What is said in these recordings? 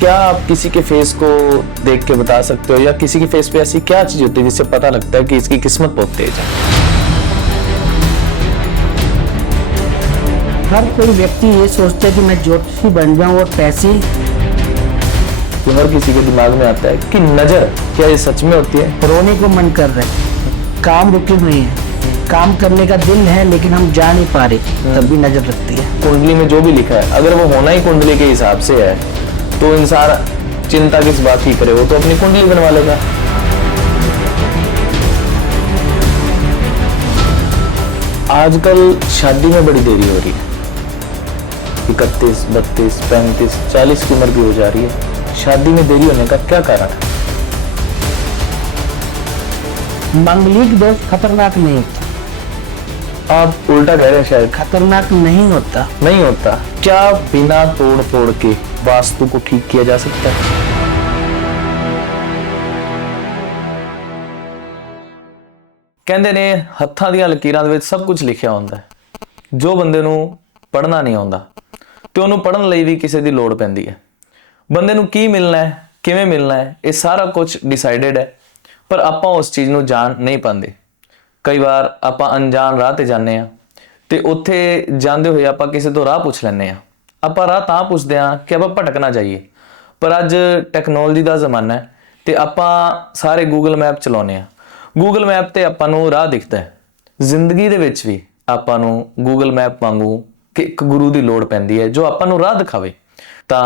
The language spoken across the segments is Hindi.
क्या आप किसी के फेस को देख के बता सकते हो, या किसी के फेस पे ऐसी क्या चीज होती है जिससे पता लगता है कि इसकी किस्मत बहुत तेज है? हर कोई व्यक्ति ये सोचता है कि मैं ज्योतिषी बन जाऊं और पैसे। तो हर किसी के दिमाग में आता है कि नजर, क्या ये सच में होती है? रोने को मन कर रहा है, काम रुके हुए हैं, काम करने का दिल है लेकिन हम जा नहीं पा रहे, तब भी नजर लगती है। कुंडली में जो भी लिखा है, अगर वो होना ही कुंडली के हिसाब से है तो इंसान चिंता किस बात की करे, वो तो अपनी कुंडली बनवा लेगा। आजकल शादी में बड़ी देरी हो रही है, 31, 32, 35, 40 की उम्र भी हो जा रही है। शादी में देरी होने का क्या कारण है? मांगलिक दोष खतरनाक नहीं होता। आप उल्टा कह रहे हैं, शायद खतरनाक नहीं होता। नहीं होता। क्या बिना तोड़ फोड़ के वास्तु को ठीक किया जा सकता है? ਕਹਿੰਦੇ ਨੇ ਹੱਥਾਂ ਦੀਆਂ ਲਕੀਰਾਂ ਦੇ ਵਿੱਚ ਸਭ ਕੁਝ ਲਿਖਿਆ ਹੁੰਦਾ ਹੈ। ਜੋ ਬੰਦੇ ਨੂੰ ਪੜ੍ਹਨਾ ਨਹੀਂ ਆਉਂਦਾ ਤੇ ਉਹਨੂੰ ਪੜ੍ਹਨ ਲਈ ਵੀ ਕਿਸੇ ਦੀ ਲੋੜ ਪੈਂਦੀ ਹੈ। ਬੰਦੇ ਨੂੰ ਕੀ ਮਿਲਣਾ ਹੈ, ਕਿਵੇਂ ਮਿਲਣਾ ਹੈ, ਇਹ ਸਾਰਾ ਕੁਝ ਡਿਸਾਈਡਡ ਹੈ, ਪਰ ਆਪਾਂ ਉਸ ਚੀਜ਼ ਨੂੰ ਜਾਣ ਨਹੀਂ ਪਾਉਂਦੇ। ਕਈ ਵਾਰ ਆਪਾਂ ਅਣਜਾਣ ਰਾਹ ਤੇ ਜਾਂਦੇ ਆ ਤੇ ਉੱਥੇ ਜਾਂਦੇ ਹੋਏ ਆਪਾਂ ਕਿਸੇ ਤੋਂ ਰਾਹ ਪੁੱਛ ਲੈਂਦੇ ਆ। ਆਪਾਂ ਰਾਹ ਤਾਂ ਪੁੱਛਦੇ ਆ ਕਿ ਆਪਾਂ ਭਟਕ ਨਾ ਜਾਈਏ, ਪਰ ਅੱਜ ਟੈਕਨੋਲੋਜੀ ਦਾ ਜ਼ਮਾਨਾ ਹੈ ਤੇ ਆਪਾਂ ਸਾਰੇ ਗੂਗਲ ਮੈਪ ਚਲਾਉਂਦੇ ਆ। ਗੂਗਲ ਮੈਪ ਤੇ ਆਪਾਂ ਨੂੰ ਰਾਹ ਦਿਖਦਾ ਹੈ। ਜ਼ਿੰਦਗੀ ਦੇ ਵਿੱਚ ਵੀ ਆਪਾਂ ਨੂੰ ਗੂਗਲ ਮੈਪ ਵਾਂਗੂ ਕਿ ਇੱਕ ਗੁਰੂ ਦੀ ਲੋੜ ਪੈਂਦੀ ਹੈ ਜੋ ਆਪਾਂ ਨੂੰ ਰਾਹ ਦਿਖਾਵੇ। ਤਾਂ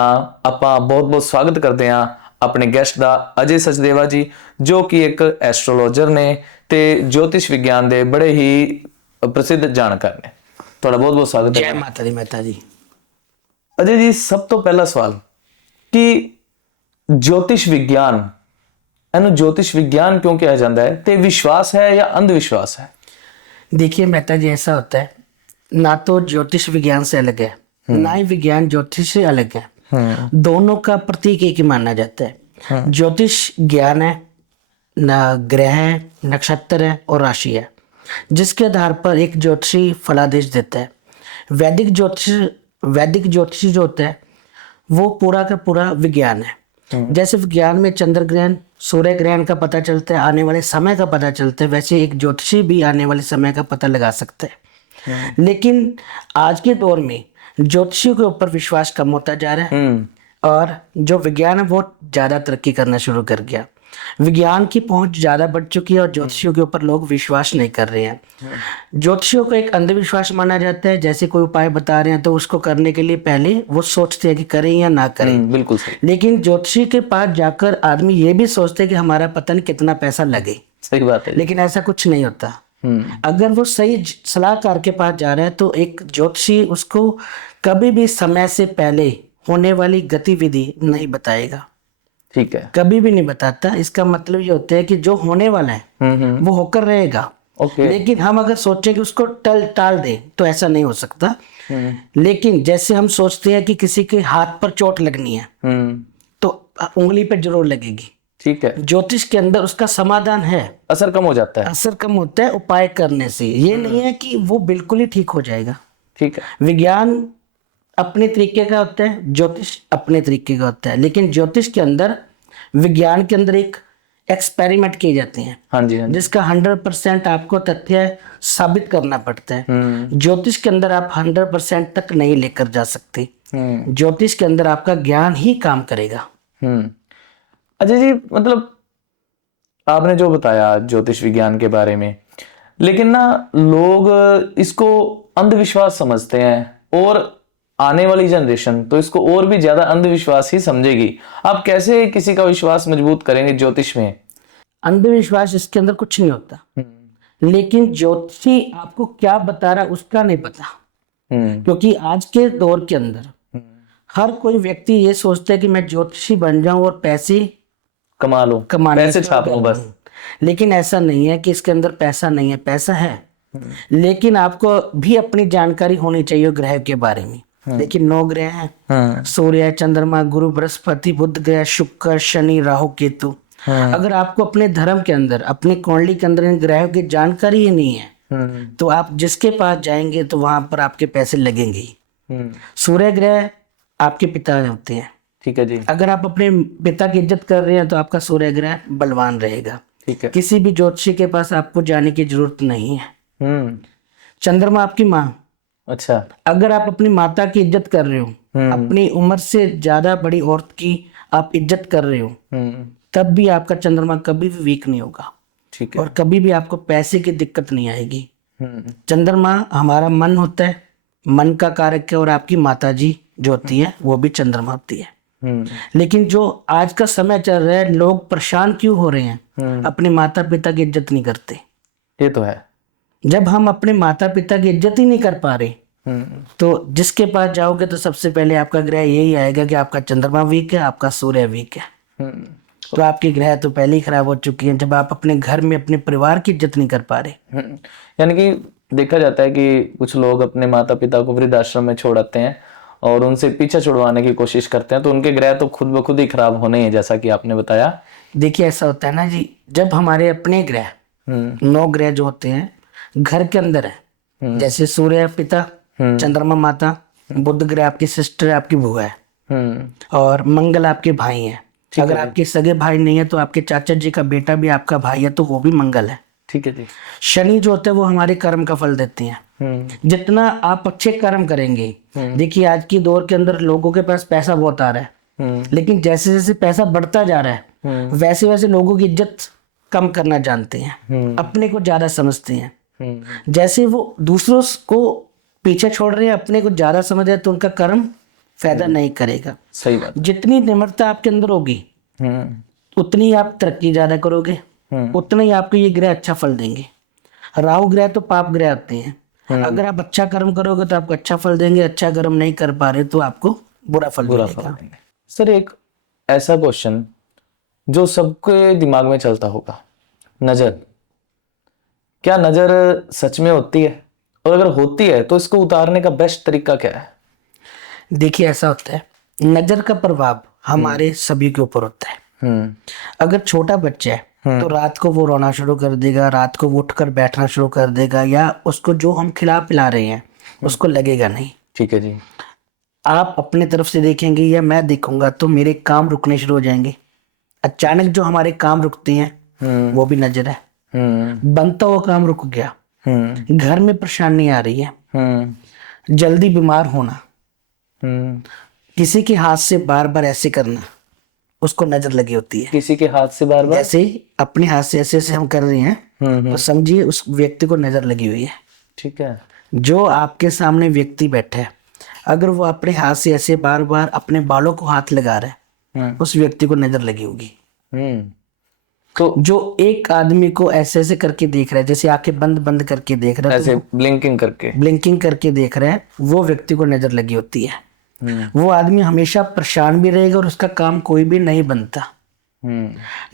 ਆਪਾਂ ਬਹੁਤ-ਬਹੁਤ ਸਵਾਗਤ ਕਰਦੇ ਹਾਂ ਆਪਣੇ ਗੈਸਟ ਦਾ, ਅਜੇ ਸਚਦੇਵਾ ਜੀ, ਜੋ ਕਿ ਇੱਕ ਐਸਟ੍ਰੋਲੋਜਰ ਨੇ ਤੇ ज्योतिष विज्ञान ਦੇ बड़े ही प्रसिद्ध ਜਾਣਕਾਰ ਨੇ। ਤੁਹਾਡਾ ਬਹੁਤ-ਬਹੁਤ ਸਵਾਗਤ ਹੈ। जय माता दी माता जी। अजय जी, सब तो पहला सवाल कि ज्योतिष विज्ञान, ਇਹਨੂੰ ज्योतिष विज्ञान क्यों कहा जाता है, ते विश्वास है या अंधविश्वास है? देखिए मेहता जी, ऐसा होता है, ना तो ज्योतिष विज्ञान से अलग है, ना ही विज्ञान ज्योतिष से अलग है। दोनों का प्रतीक एक ही माना जाता है। ज्योतिष ज्ञान है, न ग्रह है, नक्षत्र है और राशि है, जिसके आधार पर एक ज्योतिषी फलादेश देता है। वैदिक ज्योतिषी जो होता है वो पूरा का पूरा विज्ञान है। जैसे विज्ञान में चंद्र ग्रहण, सूर्य ग्रहण का पता चलता है, आने वाले समय का पता चलता है, वैसे एक ज्योतिषी भी आने वाले समय का पता लगा सकता है। लेकिन आज के दौर में ज्योतिषियों के ऊपर विश्वास कम होता जा रहा है और जो विज्ञान है वो ज़्यादा तरक्की करना शुरू कर गया। विज्ञान की पहुंच ज़्यादा बढ़ चुकी है और ज्योतिषियों के ऊपर लोग विश्वास नहीं कर रहे हैं। ज्योतिषियों को एक अंधविश्वास माना जाता है। जैसे कोई उपाय बता रहे हैं तो उसको करने के लिए पहले वो सोचते हैं कि करें या ना करें। बिल्कुल सही। लेकिन ज्योतिषी के पास जाकर आदमी ये भी सोचते हैं कि हमारा पता नहीं कितना पैसा लगे। सही बात है। लेकिन ऐसा कुछ नहीं होता। अगर वो सही सलाहकार के पास जा रहा है तो एक ज्योतिषी उसको कभी भी समय से पहले होने वाली गतिविधि नहीं बताएगा। ठीक है। कभी भी नहीं बताता। इसका मतलब ये होता है कि जो होने वाला है वो होकर रहेगा। लेकिन हम अगर सोचें कि उसको टाल दे तो ऐसा नहीं हो सकता। लेकिन जैसे हम सोचते हैं कि किसी के हाथ पर चोट लगनी है तो उंगली पर जरूर लगेगी। ठीक है। ज्योतिष के अंदर उसका समाधान है। असर कम हो जाता है। असर कम होता है उपाय करने से। ये नहीं है कि वो बिल्कुल ही ठीक हो जाएगा। ठीक है। विज्ञान अपने तरीके का होता है, ज्योतिष अपने तरीके का होता है। लेकिन ज्योतिष के अंदर, विज्ञान के अंदर एक एक्सपेरिमेंट किए जाते हैं। हाँ जी, हाँ जी। जिसका 100% आपको तथ्य साबित करना पड़ता है। ज्योतिष के अंदर आप 100% तक नहीं लेकर जा सकते। ज्योतिष के अंदर आपका ज्ञान ही काम करेगा। अजय जी, मतलब आपने जो बताया ज्योतिष विज्ञान के बारे में, लेकिन ना लोग इसको अंधविश्वास समझते हैं और आने वाली जनरेशन तो इसको और भी ज्यादा अंधविश्वास ही समझेगी। आप कैसे किसी का विश्वास मजबूत करेंगे ज्योतिष में? अंधविश्वास इसके अंदर कुछ नहीं होता। लेकिन ज्योतिषी आपको क्या बता रहा उसका नहीं पता। क्योंकि आज के दौर के अंदर हर कोई व्यक्ति ये सोचता है कि मैं ज्योतिषी बन जाऊं और पैसे कमा लो, पैसे छाप लो बस। लेकिन ऐसा नहीं है कि इसके अंदर पैसा नहीं है, पैसा है। लेकिन आपको भी अपनी जानकारी होनी चाहिए ग्रह के बारे में। देखिए 9 ग्रह हैं। सूर्य, चंद्रमा, गुरु, बृहस्पति, बुध ग्रह, शुक्र, शनि, राहु, केतु। अगर आपको अपने धर्म के अंदर, अपनी कुंडली के अंदर इन ग्रहों की जानकारी ही नहीं है तो आप जिसके पास जाएंगे तो वहां पर आपके पैसे लगेंगे ही। सूर्य ग्रह आपके पिता होते हैं। ठीक है जी। अगर आप अपने पिता की इज्जत कर रहे हैं तो आपका सूर्य ग्रह बलवान रहेगा। ठीक है। किसी भी ज्योतिषी के पास आपको जाने की जरूरत नहीं है। हम्म। चंद्रमा आपकी माँ, अच्छा। अगर आप अपनी माता की इज्जत कर रहे हो, अपनी उम्र से ज्यादा बड़ी औरत की आप इज्जत कर रहे हो, हम्म। तब भी आपका चंद्रमा कभी भी वीक नहीं होगा ठीक है। और कभी भी आपको पैसे की दिक्कत नहीं आएगी। हम्म। चंद्रमा हमारा मन होता है, मन का कारक है, और आपकी माता जी जो होती है वो भी चंद्रमा होती है। हम्म। लेकिन जो आज का समय चल रहा है, लोग परेशान क्यों हो रहे हैं? अपने माता पिता की इज्जत नहीं करते। ये तो है। जब हम अपने माता पिता की इज्जत ही नहीं कर पा रहे, हम्म। तो जिसके पास जाओगे तो सबसे पहले आपका ग्रह यही आएगा कि आपका चंद्रमा वीक है, आपका सूर्य वीक है। हम्म। तो आपकी ग्रह तो पहले ही खराब हो चुकी है, जब आप अपने घर में अपने परिवार की इज्जत नहीं कर पा रहे। यानी कि देखा जाता है कि कुछ लोग अपने माता पिता को वृद्धाश्रम में छोड़ आते हैं और उनसे पीछा छुड़वाने की कोशिश करते हैं, तो उनके ग्रह तो खुद ब खुद ही खराब होने ही है, जैसा कि आपने बताया। देखिए ऐसा होता है ना जी, जब हमारे अपने ग्रह 9 ग्रह जो होते हैं घर के अंदर है, जैसे सूर्य पिता, चंद्रमा माता, बुध ग्रह आपकी सिस्टर है, आपकी बुआ है, और मंगल आपके भाई हैं। अगर आपके सगे भाई नहीं है तो आपके चाचा जी का बेटा भी आपका भाई है, तो वो भी मंगल है। ठीक है जी। शनि जो होते हैं वो हमारे कर्म का फल देते हैं। जितना आप अच्छे कर्म करेंगे, देखिए आज की दौर के अंदर लोगों के पास पैसा बहुत आ रहा है, लेकिन जैसे जैसे पैसा बढ़ता जा रहा है वैसे वैसे लोगों की इज्जत कम करना जानते हैं, अपने को ज्यादा समझते हैं। जैसे वो दूसरों को पीछे छोड़ रहे हैं, अपने को ज्यादा समझ रहे हैं, तो उनका कर्म फायदा नहीं करेगा। सही बात। जितनी निम्रता आपके अंदर होगी उतनी आप तरक्की ज्यादा करोगे, उतना ही आपको ये ग्रह अच्छा फल देंगे। राहु ग्रह तो पाप ग्रह आते हैं। अगर आप अच्छा कर्म करोगे तो आपको अच्छा फल देंगे, अच्छा कर्म नहीं कर पा रहे तो आपको बुरा फल मिलेगा। सर एक ऐसा क्वेश्चन जो सबके दिमाग में चलता होगा, नजर। क्या नजर सच में होती है? और अगर होती है तो इसको उतारने का बेस्ट तरीका क्या है? देखिए ऐसा होता है, नजर का प्रभाव हमारे सभी के ऊपर होता है। अगर छोटा बच्चा है तो रात को वो रोना शुरू कर देगा, रात को वो उठकर बैठना शुरू कर देगा, या उसको जो हम खिला पिला रहे हैं उसको लगेगा नहीं। ठीक है जी। आप अपने तरफ से देखेंगे या मैं देखूंगा तो मेरे काम रुकने शुरू हो जाएंगे। अचानक जो हमारे काम रुकते हैं वो भी नजर है। बनता हुआ काम रुक गया, घर में परेशानी आ रही है, जल्दी बीमार होना, किसी के हाथ से बार बार ऐसे करना, उसको नजर लगी होती है। किसी के हाथ से बार बार जैसे अपने हाथ से ऐसे ऐसे हम कर रहे हैं तो समझिए उस व्यक्ति को नजर लगी हुई है। ठीक है। जो आपके सामने व्यक्ति बैठा है, अगर वो अपने हाथ से ऐसे बार बार अपने बालों को हाथ लगा रहा है, उस व्यक्ति को नजर लगी होगी। तो जो एक आदमी को ऐसे ऐसे करके देख रहा है, जैसे आंखें बंद बंद करके देख रहा है, ऐसे तो ब्लिंकिंग करके देख रहा है, वो व्यक्ति को नजर लगी होती है। वो आदमी हमेशा परेशान भी रहेगा और उसका काम कोई भी नहीं बनता।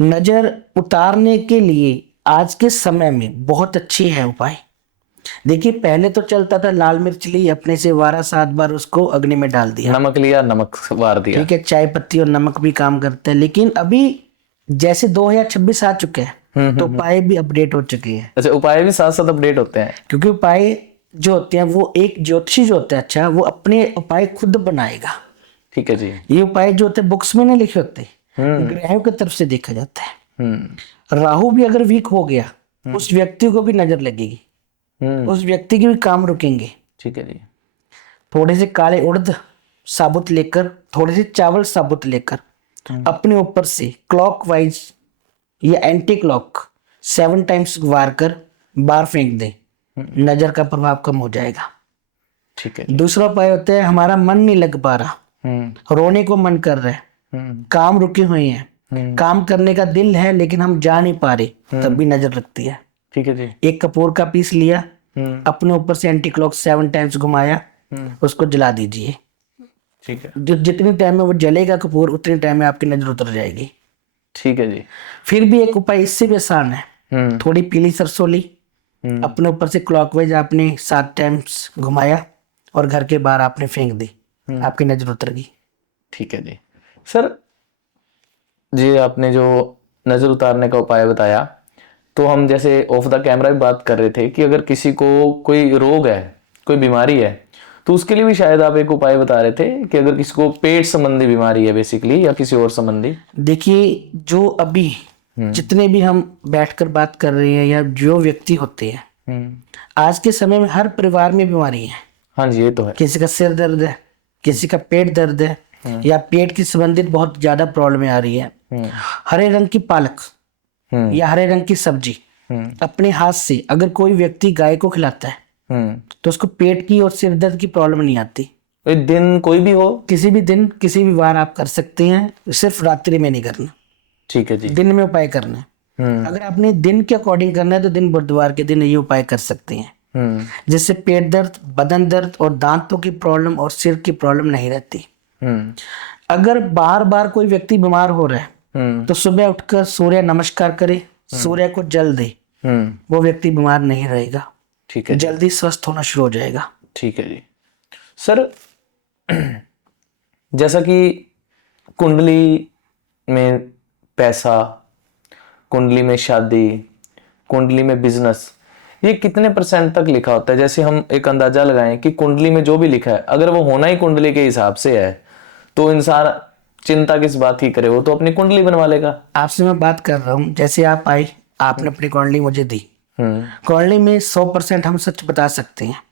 नजर उतारने के लिए आज के समय में बहुत अच्छे है उपाय। देखिए पहले तो चलता था लाल मिर्च ली, अपने से 12-7 बार उसको अग्नि में डाल दिया, नमक लिया, नमक वार दिया। ठीक है, चाय पत्ती और नमक भी काम करता है। लेकिन अभी जैसे 2026 आ चुके हैं तो उपाय भी अपडेट हो चुके हैं। अच्छा, उपाय भी साथ साथ अपडेट होते हैं? क्योंकि उपाय जो होते हैं वो एक ज्योतिषी जो होता है, अच्छा वो अपने उपाय खुद बनाएगा। ठीक है जी। ये उपाय जो होते हैं बुक्स में नहीं लिखे होते, ग्रहों की तरफ से देखा जाता है। राहु भी अगर वीक हो गया उस व्यक्ति को भी नजर लगेगी, उस व्यक्ति के भी काम रुकेंगे। ठीक है जी। थोड़े से काले उड़द साबुत लेकर, थोड़े से चावल साबुत लेकर अपने ऊपर से क्लॉकवाइज या एंटी क्लॉक 7 टाइम्स वार कर बाहर फेंक दे, नजर का प्रभाव कम हो जाएगा। ठीक है। दूसरा उपाय होता है, हमारा मन नहीं लग पा रहा, रोने को मन कर रहा है, काम रुके हुए हैं, काम करने का दिल है लेकिन हम जा नहीं पा रहे, तब भी नजर लगती है। ठीक है जी। एक कपूर का पीस लिया, अपने ऊपर से एंटी क्लॉक 7 टाइम्स घुमाया, उसको जला दीजिए। ठीक है। जितनी टाइम में वो जलेगा कपूर, उतने टाइम में आपकी नजर उतर जाएगी। ठीक है जी। फिर भी एक उपाय इससे भी आसान है, थोड़ी पीली सरसों ली, अपने ऊपर से क्लॉकवाइज आपने 7 टाइम्स घुमाया और घर के बाहर आपने फेंक दी, आपकी नजर उतर गई। ठीक है जी। सर जी, आपने जो नजर उतारने का उपाय बताया, तो हम जैसे ऑफ द कैमरा भी बात कर रहे थे कि अगर किसी को कोई रोग है, कोई बीमारी है, तो उसके लिए भी शायद आप एक उपाय बता रहे थे कि अगर किसी को पेट संबंधी बीमारी है बेसिकली, या किसी और संबंधी। देखिए, जो अभी जितने भी हम बैठकर बात कर रहे हैं या जो व्यक्ति होते हैं, आज के समय में हर परिवार में बीमारी है। हाँ जी, ये तो है। किसी का सिर दर्द है, किसी का पेट दर्द है, या पेट की संबंधित बहुत ज्यादा प्रॉब्लम आ रही है। हरे रंग की पालक या हरे रंग की सब्जी अपने हाथ से अगर कोई व्यक्ति गाय को खिलाता है तो उसको पेट की और सिर दर्द की प्रॉब्लम नहीं आती। एक दिन कोई भी हो, किसी भी दिन किसी भी बार आप कर सकते हैं, सिर्फ रात्रि में नहीं करना, ठीक है जी। दिन में उपाय करना है। अगर आपने दिन के अकॉर्डिंग करना है तो दिन बुधवार के दिन ये उपाय कर सकते हैं, जिससे पेट दर्द, बदन दर्द और दांतों की प्रॉब्लम और सिर की प्रॉब्लम नहीं रहती। अगर बार बार कोई व्यक्ति बीमार हो रहा है तो सुबह उठकर सूर्य नमस्कार करे, सूर्य को जल दे, वो व्यक्ति बीमार नहीं रहेगा, ठीक है, जल्दी स्वस्थ होना शुरू हो जाएगा। ठीक है जी। सर, जैसा कि कुंडली में पैसा, कुंडली में शादी, कुंडली में बिजनेस, ये कितने % तक लिखा होता है? जैसे हम एक अंदाजा लगाएं कि कुंडली में जो भी लिखा है, अगर वो होना ही कुंडली के हिसाब से है तो इंसान चिंता किस बात की करे, वो तो अपनी कुंडली बनवा लेगा। आपसे मैं बात कर रहा हूँ, जैसे आप आई, आपने अपनी कुंडली मुझे दी, कुंडली में 100% हम सच बता सकते हैं,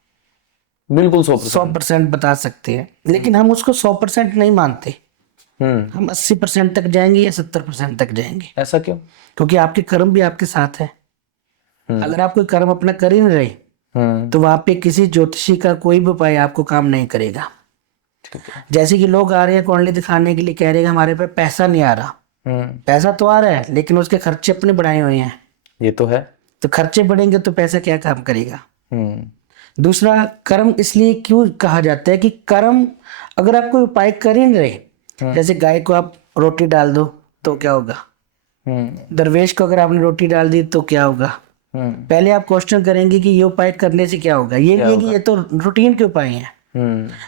बिल्कुल 100%। 100% बता सकते हैं, लेकिन हम उसको 100% नहीं मानते। हम 80% तक जाएंगे या 70% तक जाएंगे। ऐसा क्यों? क्योंकि आपके कर्म भी आपके साथ है। अगर आप कोई कर्म अपना कर ही नहीं रहे तो वहां पे किसी ज्योतिषी का कोई भी उपाय आपको काम नहीं करेगा। ठीक है। जैसे कि लोग आ रहे हैं कुंडली दिखाने के लिए, कह रहे हैं हमारे पे पैसा नहीं आ रहा। पैसा तो आ रहा है लेकिन उसके खर्चे अपने बढ़ाए हुए हैं। ये तो है। तो खर्चे बढ़ेंगे तो पैसा क्या काम करेगा। दूसरा, कर्म इसलिए क्यों कहा जाता है कि कर्म, अगर आप कोई उपाय कर ही नहीं रहे, जैसे गाय को आप रोटी डाल दो तो क्या होगा, दरवेश को अगर आपने रोटी डाल दी तो क्या होगा, पहले आप क्वेश्चन करेंगे कि ये उपाय करने से क्या होगा। ये नहीं है कि ये तो रूटीन के उपाय हैं।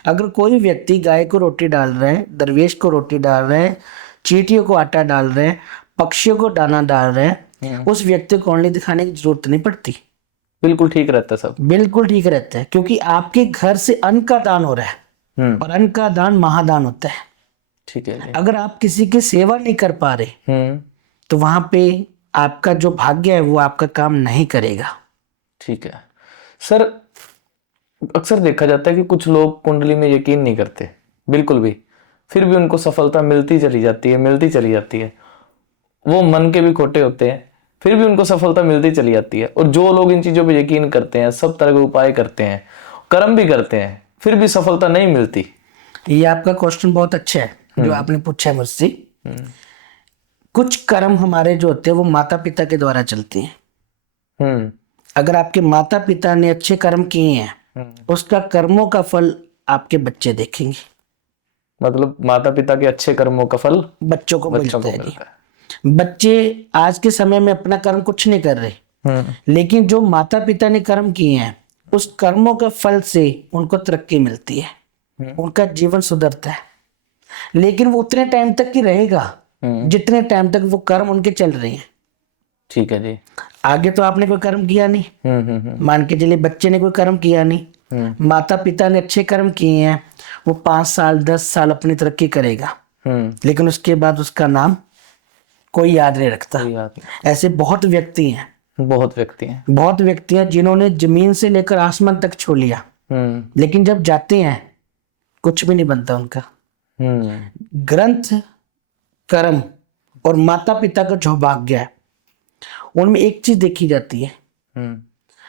अगर कोई व्यक्ति गाय को रोटी डाल रहे हैं, दरवेश को रोटी डाल रहे हैं, चींटियों को आटा डाल रहे हैं, पक्षियों को दाना डाल रहे हैं, उस व्यक्ति को कुंडली दिखाने की जरूरत नहीं पड़ती। बिल्कुल ठीक रहता है सब, बिल्कुल ठीक रहता है, क्योंकि आपके घर से अन्न का दान हो रहा है और अन्न का दान महादान होता है। ठीक है जी। अगर आप किसी की सेवा नहीं कर पा रहे तो वहां पे आपका जो भाग्य है वो आपका काम नहीं करेगा। ठीक है सर, अक्सर देखा जाता है कि कुछ लोग कुंडली में यकीन नहीं करते बिल्कुल भी, फिर भी उनको सफलता मिलती चली जाती है, मिलती चली जाती है। वो मन के भी खोटे होते हैं, फिर भी उनको सफलता मिलती चली जाती है। और जो लोग इन चीजों पे यकीन करते हैं, सब तरह के उपाय करते हैं, कर्म भी करते हैं, फिर भी सफलता नहीं मिलती। ये आपका क्वेश्चन बहुत अच्छा है जो आपने पूछा है मुझसे। कुछ कर्म हमारे जो होते हैं वो माता पिता के द्वारा चलते हैं। अगर आपके माता पिता ने अच्छे कर्म किए हैं उसका कर्मों का फल आपके बच्चे देखेंगे। मतलब माता पिता के अच्छे कर्मों का फल बच्चों को मिलता है जी। बच्चे आज के समय में अपना कर्म कुछ नहीं कर रहे, लेकिन जो माता पिता ने कर्म किए हैं उस कर्मों का फल से उनको तरक्की मिलती है, उनका जीवन सुधरता है। लेकिन वो उतने टाइम तक ही रहेगा जितने टाइम तक वो कर्म उनके चल रहे हैं। ठीक है जी। आगे तो आपने कोई कर्म किया नहीं, मान के चलिए बच्चे ने कोई कर्म किया नहीं, माता पिता ने अच्छे कर्म किए हैं, वो 5 साल 10 साल अपनी तरक्की करेगा, लेकिन उसके बाद उसका नाम कोई याद नहीं रखता। ऐसे बहुत व्यक्ति हैं, बहुत व्यक्ति हैं जिन्होंने जमीन से लेकर आसमान तक छू लिया, लेकिन जब जाते हैं कुछ भी नहीं बनता उनका। ग्रंथ, कर्म और माता पिता का जो भाग्य है उनमें एक चीज देखी जाती है।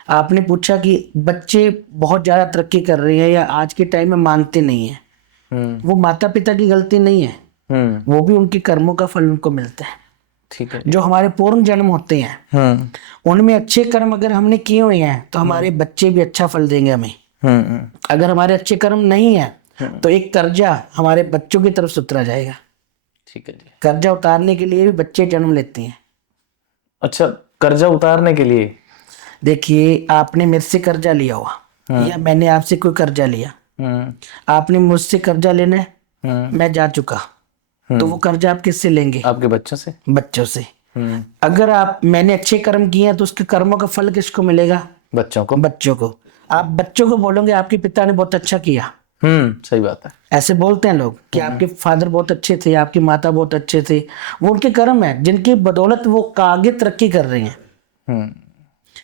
आपने पूछा कि बच्चे बहुत ज्यादा तरक्की कर रहे हैं या आज के टाइम में मानते नहीं है, वो माता पिता की गलती नहीं है, वो भी उनके कर्मों का फल उनको मिलता है। ठीक है। जो हमारे पूर्ण जन्म होते हैं उनमें अच्छे कर्म अगर हमने किए हुए हैं तो हमारे बच्चे भी अच्छा फल देंगे हमें। अगर हमारे अच्छे कर्म नहीं है तो एक कर्जा हमारे बच्चों की तरफ से उतरा जाएगा। ठीक है जी। कर्जा उतारने के लिए भी बच्चे जन्म लेते हैं। अच्छा, कर्जा उतारने के लिए? देखिए, आपने मेरे से कर्जा लिया हुआ या मैंने आपसे कोई कर्जा लिया, आपने मुझसे कर्जा लेना है, मैं जा चुका, तो वो कर्जा आप किससे लेंगे? आपके बच्चों से। बच्चों से। अगर मैंने अच्छे कर्म किए हैं तो उसके कर्मों का फल किसको मिलेगा? बच्चों को। आप बच्चों को बोलोगे आपके पिता ने बहुत अच्छा किया, सही बात है। ऐसे बोलते हैं लोग कि आपके फादर बहुत अच्छे थे, आपकी माता बहुत अच्छे थे। वो उनके कर्म है जिनकी बदौलत वो आगे तरक्की कर रहे हैं। हम्म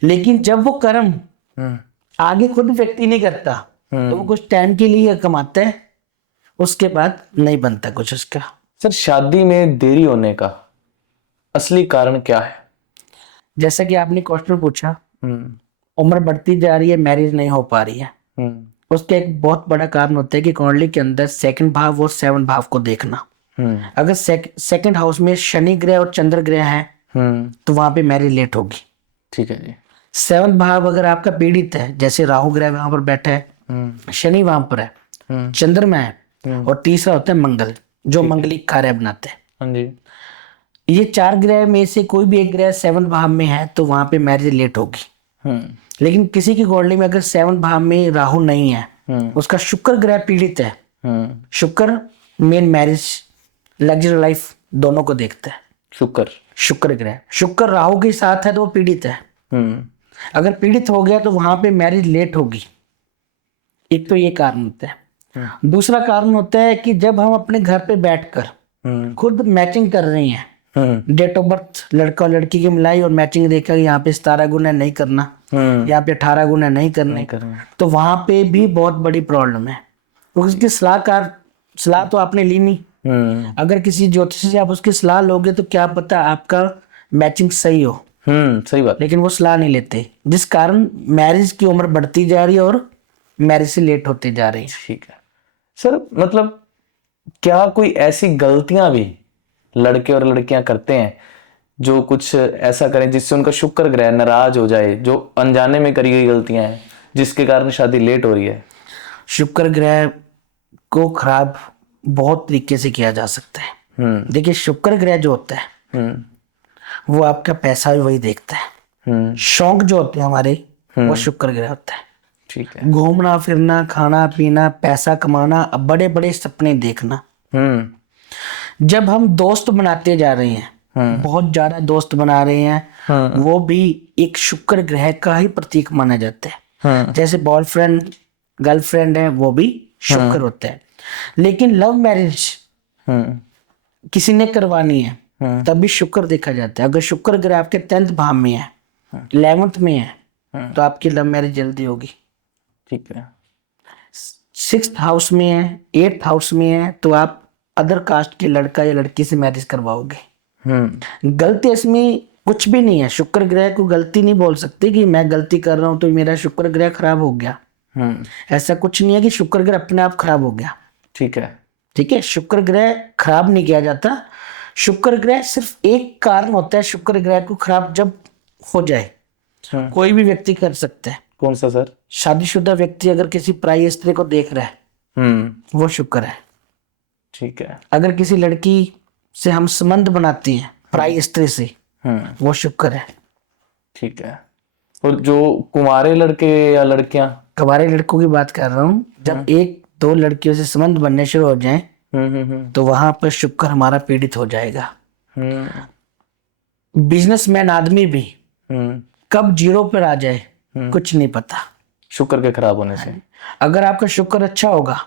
लेकिन जब वो कर्म हम्म आगे खुद व्यक्ति नहीं करता तो वो कुछ टाइम के लिए कमाता है, उसके बाद नहीं बनता कुछ उसका। सर, शादी में देरी होने का असली कारण क्या है? जैसा कि आपने क्वेश्चन पूछा, हम्म उम्र बढ़ती जा रही है, मैरिज नहीं हो पा रही है, उसका एक बहुत बड़ा कारण होता है कि कुंडली के अंदर सेकंड भाव और सेवन भाव को देखना। अगर सेकंड हाउस में शनि ग्रह और चंद्र ग्रह है तो वहां पे मैरिज लेट होगी। ठीक है जी। सेवन भाव अगर आपका पीड़ित है, जैसे राहु ग्रह वहां पर बैठा है, शनि वहां पर है, चंद्रमा है, और तीसरा होता है मंगल, जो मंगलिक कार्य बनाते हैं। हाँ जी। ये चार ग्रह में से कोई भी एक ग्रह सेवन भाव में है तो वहां पे मैरिज लेट होगी। लेकिन किसी की कुंडली में अगर सेवन भाव में राहु नहीं है, उसका शुक्र ग्रह पीड़ित है, शुक्र मेन मैरिज लग्जरी लाइफ दोनों को देखता है। शुक्र ग्रह, शुक्र राहु के साथ है तो वो पीड़ित है। अगर पीड़ित हो गया तो वहां पे मैरिज लेट होगी। एक तो ये कारण होता है। दूसरा कारण होता है कि जब हम अपने घर पे बैठकर खुद मैचिंग कर रहे हैं, डेट ऑफ बर्थ लड़का और लड़की की मिलाई और मैचिंग देखा कि यहाँ पे 17 गुना नहीं करना, यहाँ पे 18 गुना नहीं करने, तो वहां पे भी बहुत बड़ी प्रॉब्लम है। उसकी सलाह तो आपने ली नहीं। अगर किसी ज्योतिष से आप उसकी सलाह लोगे तो क्या पता आपका मैचिंग सही हो। सही बात। लेकिन वो सलाह नहीं लेते, जिस कारण मैरिज की उम्र बढ़ती जा रही है और मैरिज से लेट होती जा रही है। ठीक है सर, मतलब क्या कोई ऐसी गलतियां भी लड़के और लड़कियां करते हैं जो कुछ ऐसा करें जिससे उनका शुक्र ग्रह नाराज हो जाए, जो अनजाने में करी गई गलतियां हैं जिसके कारण शादी लेट हो रही है? शुक्र ग्रह को खराब बहुत तरीके से किया जा सकता है। देखिए, शुक्र ग्रह जो होता है वो आपका पैसा भी वही देखता है। शौक जो होते हैं हमारे वो शुक्र ग्रह होता है। ठीक है। घूमना फिरना, खाना पीना, पैसा कमाना, बड़े बड़े सपने देखना। जब हम दोस्त बनाते जा रहे हैं, बहुत ज्यादा दोस्त बना रहे हैं, वो भी एक शुक्र ग्रह का ही प्रतीक माना जाता है। जैसे बॉयफ्रेंड गर्लफ्रेंड है, वो भी शुक्र होता है। लेकिन लव मैरिज किसी ने करवानी है तभी शुक्र देखा जाता है। अगर शुक्र ग्रह आपके 10th भाव में है, 11th में है, तो आपकी लव मैरिज जल्दी होगी। ठीक है। 6th हाउस में है, 8th हाउस में है, तो आप अदर कास्ट के लड़का या लड़की से मैरिज करवाओगे। गलती इसमें कुछ भी नहीं है। शुक्र ग्रह को गलती नहीं बोल सकते कि मैं गलती कर रहा हूं तो मेरा शुक्र ग्रह खराब हो गया। ऐसा कुछ नहीं है कि शुक्र ग्रह अपने आप खराब हो गया। ठीक है। ठीक है, शुक्र ग्रह खराब नहीं किया जाता। शुक्र ग्रह सिर्फ एक कारण होता है शुक्र ग्रह को खराब जब हो जाए। कोई भी व्यक्ति कर सकता है। कौन सा सर? शादीशुदा व्यक्ति अगर किसी पराई स्त्री को देख रहा है वो शुक्र है। ठीक है। अगर किसी लड़की से हम संबंध बनाते हैं पराई स्त्री से, वो शुक्र है। ठीक है। और जो कुंवारे लड़के या लड़कियां? कुंवारे लड़कों की बात कर रहा हूँ। जब एक दो लड़कियों से संबंध बनने शुरू हो जाएं तो वहां पर शुक्र हमारा पीड़ित हो जाएगा। बिजनेसमैन आदमी भी कब जीरो पर आ जाए कुछ नहीं पता, शुक्र के खराब होने से। अगर आपका शुक्र अच्छा होगा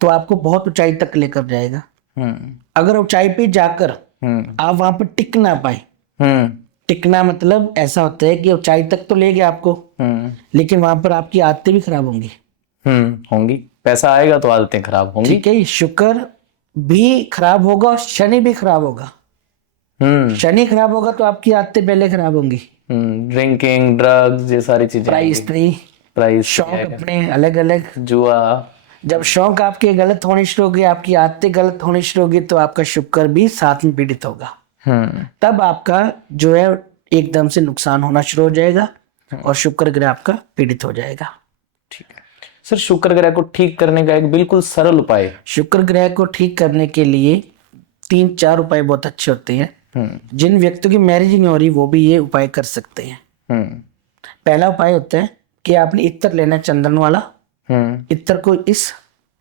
तो आपको बहुत ऊंचाई तक लेकर जाएगा। अगर ऊंचाई पे जाकर आप वहां पर टिक ना पाए, टिकना मतलब ऐसा होता है कि ऊंचाई तक तो ले गया आपको, लेकिन वहां पर आपकी आदतें भी खराब होंगी। होंगी। पैसा आएगा तो आदतें खराब होंगी। ठीक है, शुक्र भी खराब होगा और शनि भी खराब होगा। शनि खराब होगा तो आपकी आदतें पहले खराब होंगी। ड्रिंकिंग, ड्रग्स, ये सारी चीजें, प्राइस स्त्री, प्राइस, शौक अपने अलग अलग, जुआ। जब शौक आपके गलत होने शुरू होगी, आपकी आदतें गलत होनी शुरू होगी, तो आपका शुक्र भी साथ में पीड़ित होगा। तब आपका जो है एकदम से नुकसान होना शुरू हो जाएगा और शुक्र ग्रह आपका पीड़ित हो जाएगा। ठीक है सर, शुक्र ग्रह को ठीक करने का एक बिल्कुल सरल उपाय? शुक्र ग्रह को ठीक करने के लिए 3-4 उपाय बहुत अच्छे होते हैं। जिन व्यक्तियों की मैरिज नहीं हो रही वो भी ये उपाय कर सकते हैं। पहला उपाय होता है कि आपने इत्र लेना है, चंदन वाला। इत्र को इस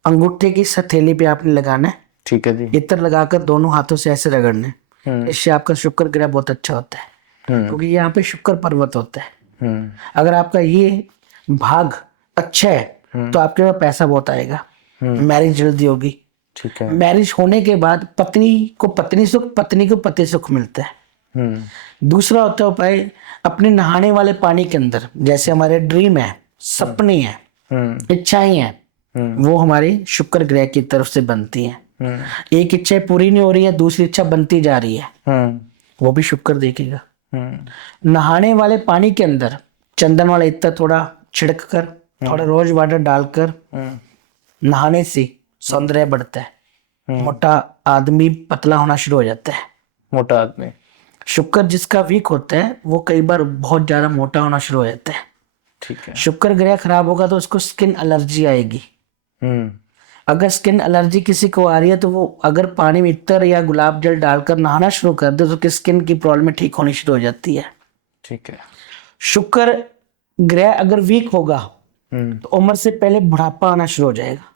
अंगूठे की हथेली पे आपने लगाना है। ठीक है जी। इत्र लगाकर दोनों हाथों से ऐसे रगड़ना है। इससे आपका शुक्र ग्रह बहुत अच्छा होता है, क्योंकि यहाँ पे शुक्र पर्वत होता है। अगर आपका ये भाग अच्छा है तो आपके पास पैसा बहुत आएगा, मैरिज जल्दी होगी। ठीक है। मैरिज होने के बाद पत्नी को पत्नी सुख, पत्नी को पति सुख मिलता है। दूसरा होता है उपाय, अपने नहाने वाले पानी के अंदर, जैसे हमारे ड्रीम है, सपने हैं, इच्छाएं हैं, वो हमारे शुक्र ग्रह की तरफ से बनती हैं। एक इच्छा पूरी नहीं हो रही है, दूसरी इच्छा बनती जा रही है, वो भी शुक्र देखेगा। नहाने वाले पानी के अंदर चंदन वाला इत्र थोड़ा छिड़क कर, थोड़ा रोज वाटर डालकर नहाने से सौंदर्य बढ़ता है। मोटा आदमी पतला होना शुरू हो जाता है। मोटा आदमी, शुक्र जिसका वीक होता है वो कई बार बहुत ज्यादा मोटा होना शुरू हो जाता है। ठीक है। शुक्र ग्रह खराब होगा तो उसको स्किन एलर्जी आएगी। अगर स्किन एलर्जी किसी को आ रही है तो वो अगर पानी में इत्र या गुलाब जल डालकर नहाना शुरू कर दे तो उसकी स्किन की प्रॉब्लम ठीक होनी शुरू हो जाती है। ठीक है। शुक्र ग्रह अगर वीक होगा तो उम्र से पहले बुढ़ापा आना शुरू हो जाएगा।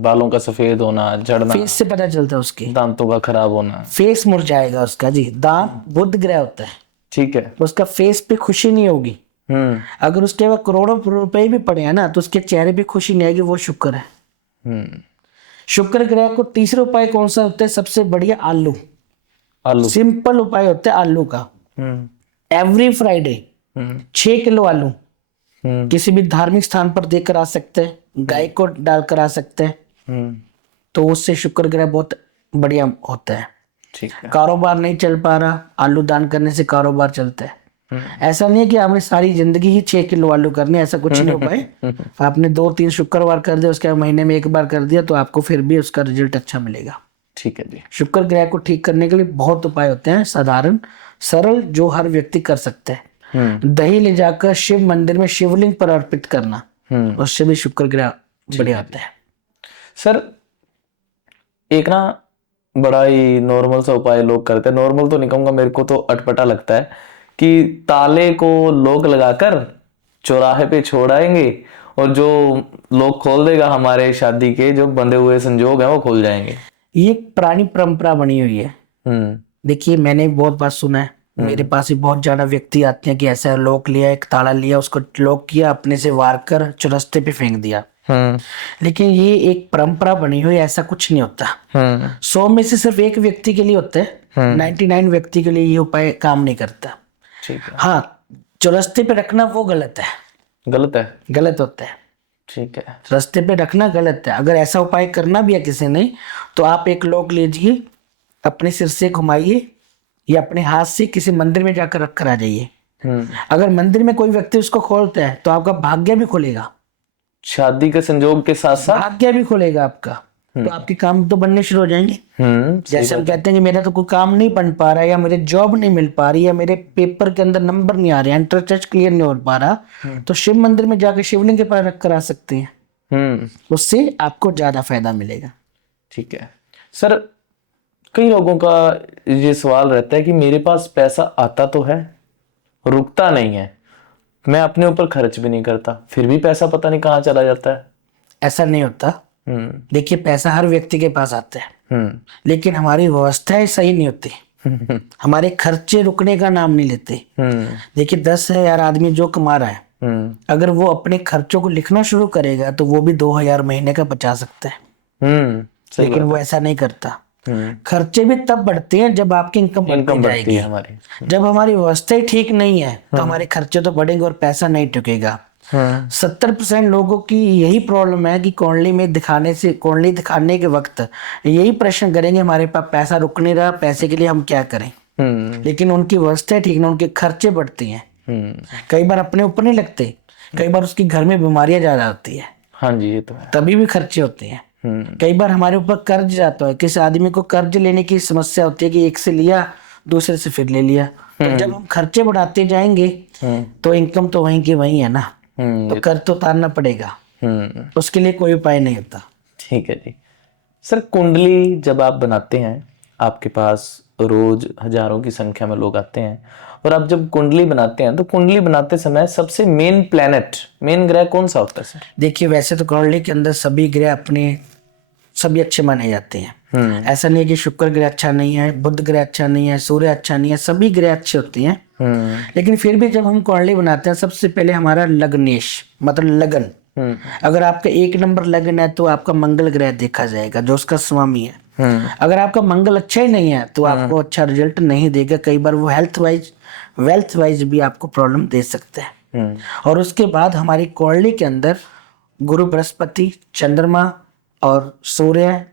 बालों का सफेद होना, झड़ना, फेस से पता चलता है उसके, दांतों का खराब होना, फेस मुरझाएगा उसका जी। दांत बुध ग्रह होता है, ठीक है। तो उसका फेस पे खुशी नहीं होगी। अगर उसके पास करोड़ों रुपए भी पड़े हैं ना तो उसके चेहरे पे खुशी नहीं आएगी, वो शुक्र है। शुक्र ग्रह को तीसरा उपाय कौन सा होता है सबसे बढ़िया? आलू। आलू, सिंपल उपाय होता है आलू का। एवरी फ्राइडे 6 किलो आलू किसी भी धार्मिक स्थान पर देकर आ सकते हैं, गाय को डालकर आ सकते हैं, तो उससे शुक्र ग्रह बहुत बढ़िया होता है। ठीक है। कारोबार नहीं चल पा रहा, आलू दान करने से कारोबार चलता है। ऐसा नहीं है कि आपने सारी जिंदगी ही 6 किलो आलू करनी, ऐसा कुछ नहीं हो पाए। आपने 2-3 शुक्रवार कर दिया, उसके महीने में 1 बार कर दिया तो आपको फिर भी उसका रिजल्ट अच्छा मिलेगा। ठीक है जी। शुक्र ग्रह को ठीक करने के लिए बहुत उपाय होते हैं, साधारण सरल, जो हर व्यक्ति कर सकते हैं। दही ले जाकर शिव मंदिर में शिवलिंग पर अर्पित करना, उससे भी शुक्र ग्रह बढ़िया आता है। सर एक ना बड़ा ही नॉर्मल सा उपाय लोग करते हैं, नॉर्मल तो नहीं कहूंगा, मेरे को तो अटपटा लगता है कि ताले को लॉक लगाकर चौराहे पे छोड़ आएंगे और जो लोग खोल देगा हमारे शादी के जो बंधे हुए संजोग हैं वो खोल जाएंगे। ये एक पुरानी परंपरा बनी हुई है। देखिए मैंने बहुत बार सुना है, मेरे पास भी बहुत ज्यादा व्यक्ति आते हैं कि ऐसा लॉक लिया, एक ताला लिया, उसको लॉक किया, अपने से वार कर चौरस्ते पे फेंक दिया। लेकिन ये एक परंपरा बनी हुई, ऐसा कुछ नहीं होता। 100 में से सिर्फ 1 व्यक्ति के लिए होता है, 99 व्यक्ति के लिए ये उपाय काम नहीं करता। ठीक है। हाँ, चौरस्ते पे रखना वो गलत है, गलत है, गलत होता है। ठीक है। रास्ते पे रखना गलत है। अगर ऐसा उपाय करना भी है किसी ने तो आप एक लॉक लीजिए, अपने सिर से घुमाइए या अपने हाथ से किसी मंदिर में जाकर रख कर आ जाइए। अगर मंदिर में कोई व्यक्ति उसको खोलता है तो आपका भाग्य भी खुलेगा, शादी के संजोग के साथ साथ भाग्य भी खुलेगा आपका, तो आपके काम तो बनने शुरू हो जाएंगे। जैसे हम कहते हैं कि मेरा तो कोई काम नहीं बन पा रहा, या मेरे जॉब नहीं मिल पा रही, या मेरे पेपर के अंदर नंबर नहीं आ रहे, एंट्रेंस टेस्ट क्लियर नहीं हो पा रहा, तो शिव मंदिर में जाकर शिवलिंग के पास रख कर आ सकते हैं, उससे आपको ज्यादा फायदा मिलेगा। ठीक है। सर कई लोगों का ये सवाल रहता है कि मेरे पास पैसा आता तो है, रुकता नहीं है, मैं अपने ऊपर खर्च भी नहीं करता, फिर भी पैसा पता नहीं कहाँ चला जाता है। ऐसा नहीं होता। देखिए पैसा हर व्यक्ति के पास आता है, लेकिन हमारी व्यवस्थाएं सही नहीं होती, हमारे खर्चे रुकने का नाम नहीं लेते। देखिए 10,000 आदमी जो कमा रहा है, अगर वो अपने खर्चों को लिखना शुरू करेगा तो वो भी 2,000 महीने का बचा सकता है, लेकिन वो ऐसा नहीं करता। खर्चे भी तब बढ़ते हैं जब आपकी इनकम बढ़ती जाएगी। हमारी जब हमारी व्यवस्था ही ठीक नहीं है तो हमारे खर्चे तो बढ़ेंगे और पैसा नहीं टुकेगा। 70% लोगों की यही प्रॉब्लम है कि कुंडली दिखाने के वक्त यही प्रश्न करेंगे हमारे पास पैसा रुक नहीं रहा, पैसे के लिए हम क्या करें। लेकिन उनकी व्यवस्था ठीक नहीं, उनके खर्चे बढ़ती हैं, कई बार अपने ऊपर नहीं लगते, कई बार उसकी घर में बीमारियां ज्यादा होती है। हाँ जी, ये तो है। तभी भी खर्चे होते हैं। कई बार हमारे ऊपर कर्ज जाता है, किसी आदमी को कर्ज लेने की समस्या होती है कि एक से लिया दूसरे से फिर ले लिया, तो जब हम खर्चे बढ़ाते जाएंगे तो इनकम तो वहीं की वहीं है ना, तो कर्ज तो उतारना पड़ेगा, उसके लिए कोई उपाय नहीं होता। ठीक है जी। सर कुंडली जब आप बनाते हैं, आपके पास रोज हजारों की संख्या में लोग आते हैं, और आप जब कुंडली बनाते हैं तो कुंडली बनाते समय सबसे मेन ग्रह कौन सा होता है सर? देखिए वैसे तो कुंडली के अंदर सभी ग्रह अपने सभी अच्छे माने जाते हैं। ऐसा नहीं है कि शुक्र ग्रह अच्छा नहीं है, बुध ग्रह अच्छा नहीं है, सूर्य अच्छा नहीं है, सभी ग्रह अच्छे होते हैं। लेकिन फिर भी जब हम कुंडली बनाते हैं सबसे पहले हमारा लग्नेश मतलब लगन, अगर आपका 1 नंबर लगन है तो आपका मंगल ग्रह देखा जाएगा जो उसका स्वामी है। अगर आपका मंगल अच्छा ही नहीं है तो आपको अच्छा रिजल्ट नहीं देगा। कई बार वो वेल्थ वाइज भी आपको प्रॉब्लम दे सकते हैं। और उसके बाद हमारी कुंडली के अंदर गुरु, बृहस्पति, चंद्रमा और सूर्य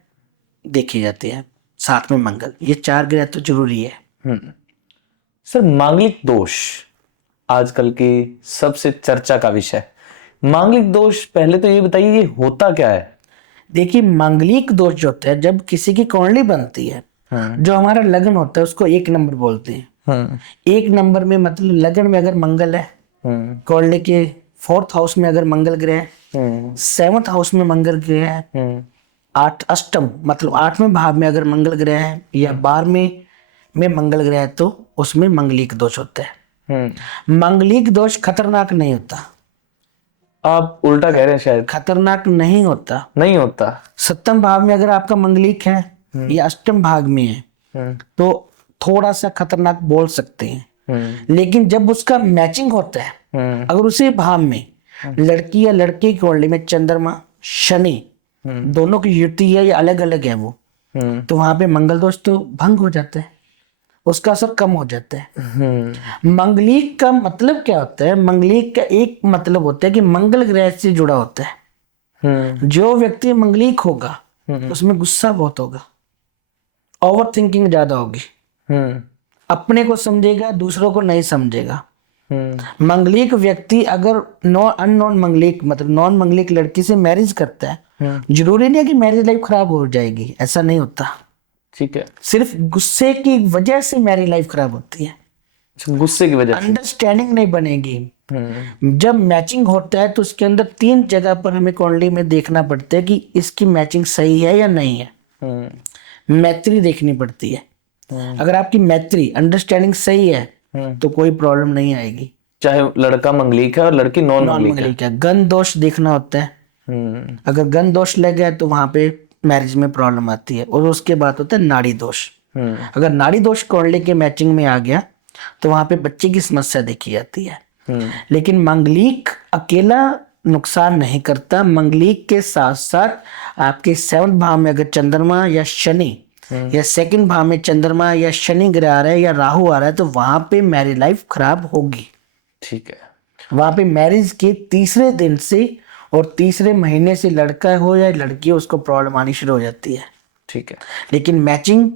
देखी जाती है, साथ में मंगल, ये 4 ग्रह तो जरूरी है। सर मांगलिक दोष आजकल की सबसे चर्चा का विषय। मांगलिक दोष पहले तो ये बताइए ये होता क्या है? देखिए मांगलिक दोष जो होता है जब किसी की कुंडली बनती है, जो हमारा लगन होता है उसको 1 नंबर बोलते हैं। 1 नंबर में मतलब लगन में अगर मंगल है, कुंडली के 4th हाउस में अगर मंगल ग्रह है, 7th हाउस में मंगल ग्रह है, 8 अष्टम मतलब 8वें भाव में अगर मंगल ग्रह है या 12वें में मंगल ग्रह है तो उसमें मंगलिक दोष होता है। मंगलिक दोष खतरनाक नहीं होता। आप उल्टा कह रहे हैं शायद। खतरनाक नहीं होता। नहीं होता। 7म भाव में अगर आपका मंगलिक है या 8म भाग में है तो थोड़ा सा खतरनाक बोल सकते हैं। लेकिन जब उसका मैचिंग होता है, अगर उसी भाव में लड़की या लड़के की कुंडली में चंद्रमा, शनि दोनों की युति है या अलग अलग है वो, तो वहां पे मंगल दोष तो भंग हो जाता है, उसका असर कम हो जाता है। मंगलिक का मतलब क्या होता है? मंगलिक का एक मतलब होता है कि मंगल ग्रह से जुड़ा होता है। जो व्यक्ति मंगलिक होगा उसमें गुस्सा बहुत होगा, ओवर थिंकिंग ज्यादा होगी, अपने को समझेगा दूसरों को नहीं समझेगा। मंगलिक व्यक्ति अगर अननोन मंगलिक मतलब नॉन मंगलिक लड़की से मैरिज करता है, जरूरी नहीं है कि मैरिज लाइफ खराब हो जाएगी, ऐसा नहीं होता। ठीक है। सिर्फ गुस्से की वजह से मैरिज लाइफ खराब होती है, गुस्से की वजह से अंडरस्टैंडिंग नहीं बनेगी। जब मैचिंग होता है तो उसके अंदर 3 जगह पर हमें कुंडली में देखना पड़ता है कि इसकी मैचिंग सही है या नहीं है। मैत्री देखनी पड़ती है। अगर आपकी मैत्री अंडरस्टैंडिंग सही है तो कोई प्रॉब्लम नहीं आएगी, चाहे लड़का मंगलिक है और लड़की नॉन मंगलिक है। गन दोष देखना होता है, अगर गन दोष लग गया तो वहां पे मैरिज में प्रॉब्लम आती है। और उसके बाद होता है नाड़ी दोष। अगर नाड़ी दोष कुंडली के मैचिंग में आ गया तो वहां पे बच्चे की समस्या देखी जाती है। लेकिन मंगलिक अकेला नुकसान नहीं करता, मंगलिक के साथ साथ आपके 7th भाव में अगर चंद्रमा या शनि या 2nd भाव में चंद्रमा या शनि ग्रह आ रहा है या राहु आ रहा है तो वहां पे मैरिज लाइफ खराब होगी। ठीक है। वहां पे मैरिज के तीसरे दिन से और तीसरे महीने से लड़का हो या लड़की हो उसको प्रॉब्लम आनी शुरू हो जाती है। ठीक है। लेकिन मैचिंग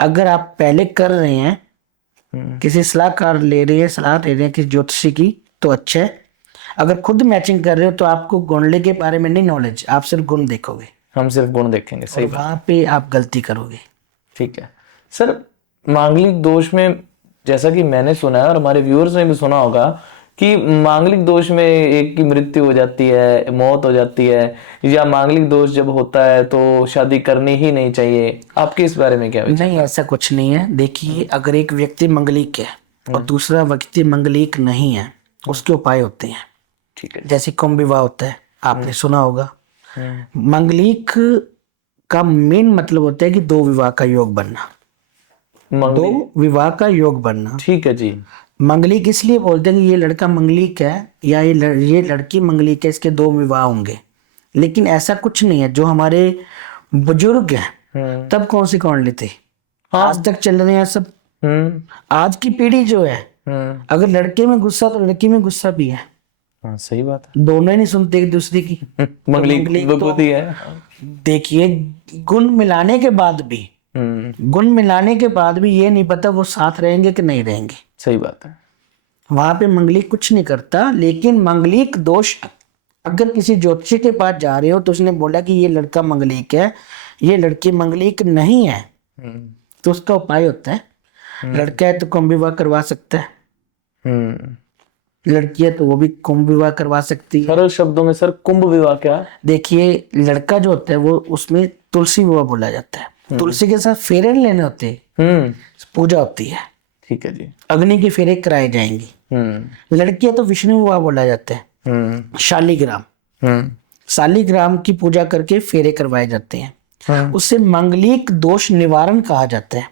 अगर आप पहले कर रहे हैं, किसी सलाहकार ले रहे हैं, सलाह ले रहे हैं किसी ज्योतिषी की तो अच्छा है। अगर खुद मैचिंग कर रहे हो तो आपको कुंडली के बारे में नहीं नॉलेज, आप सिर्फ गुण देखोगे। हम सिर्फ गुण देखेंगे। सही बात। वहां पे आप गलती करोगे। ठीक है सर, मांगलिक दोष में जैसा कि मैंने सुना है और हमारे व्यूअर्स ने भी सुना होगा कि मांगलिक दोष में एक की मृत्यु हो जाती है, मौत हो जाती है, या मांगलिक दोष जब होता है तो शादी करनी ही नहीं चाहिए। आपके इस बारे में क्या विचार? नहीं, ऐसा कुछ नहीं है। देखिए अगर एक व्यक्ति मंगलिक है और दूसरा व्यक्ति मंगलिक नहीं है, उसके उपाय होते हैं। ठीक है। जैसे कुंभ विवाह होता है, आपने सुना होगा। मंगलिक का मेन मतलब होता है कि 2 विवाह का योग बनना, 2 विवाह का योग बनना। ठीक है जी। मंगलिक इसलिए बोलते हैं कि ये लड़का मंगलिक है या ये लड़की मंगलिक है, इसके 2 विवाह होंगे। लेकिन ऐसा कुछ नहीं है। जो हमारे बुजुर्ग हैं तब कौन सी कुंडली थी, आज तक चल रहे हैं सब। आज की पीढ़ी जो है अगर लड़के में गुस्सा तो लड़की में गुस्सा भी है। हाँ सही बात है। दोनों ही नहीं सुनते एक दूसरे की। मंगलिक तो है। देखिए गुण मिलाने के बाद भी ये नहीं पता वो साथ रहेंगे कि नहीं रहेंगे। सही बात है। वहां पे मंगलिक कुछ नहीं करता। लेकिन मंगलिक दोष अगर किसी ज्योतिषी के पास जा रहे हो तो उसने बोला कि ये लड़का मंगलिक है, ये लड़की मंगलिक नहीं है, तो उसका उपाय होता है, लड़का है तो कुंभ विवाह करवा सकता है, लड़की है तो वो भी कुंभ विवाह करवा सकती है। सरल शब्दों में सर कुंभ विवाह क्या? देखिए लड़का जो होता है वो उसमें तुलसी विवाह बोला जाता है। तुलसी के साथ फेरे लेने होते हैं, पूजा होती है। ठीक है जी। अग्नि के फेरे कराए जाएंगे। लड़की है तो विष्णु विवाह बोला जाता है। शालिग्राम की पूजा करके फेरे करवाए जाते हैं। उससे मंगलिक दोष निवारण कहा जाता है।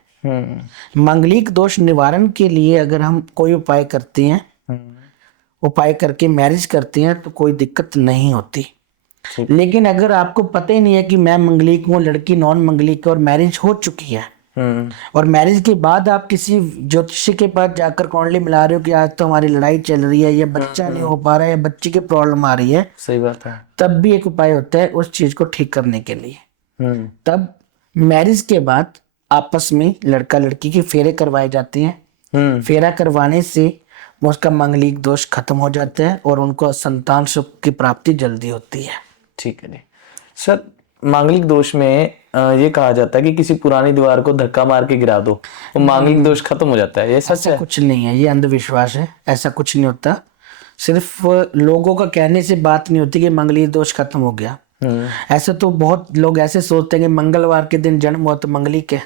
मांगलिक दोष निवारण के लिए अगर हम कोई उपाय करते हैं, उपाय करके मैरिज करते हैं तो कोई दिक्कत नहीं होती। ठीक। लेकिन अगर आपको पता ही नहीं है कि मैं मंगलिक हूँ, लड़की नॉन मंगलिक है और मैरिज हो चुकी है, और मैरिज के बाद आप किसी ज्योतिषी के पास जाकर कुंडली मिला रहे हो कि आज तो हमारी लड़ाई चल रही है, या बच्चा नहीं हो पा रहा है, या बच्चे की प्रॉब्लम आ रही है, सही बात है। तब भी एक उपाय होता है उस चीज को ठीक करने के लिए। तब मैरिज के बाद आपस में लड़का लड़की के फेरे करवाए जाते हैं। फेरा करवाने से उसका मांगलिक दोष खत्म हो जाता है और उनको संतान सुख की प्राप्ति जल्दी होती है। ठीक है जी। सर, मांगलिक दोष में ये कहा जाता है कि किसी पुरानी दीवार को धक्का मार के गिरा दो तो मांगलिक दोष खत्म हो जाता है, ये सच ऐसा है? कुछ नहीं है, ये अंधविश्वास है, ऐसा कुछ नहीं होता। सिर्फ लोगों का कहने से बात नहीं होती कि मांगलिक दोष खत्म हो गया। ऐसे तो बहुत लोग ऐसे सोचते हैं कि मंगलवार के दिन जन्म हुआ तो मांगलिक है।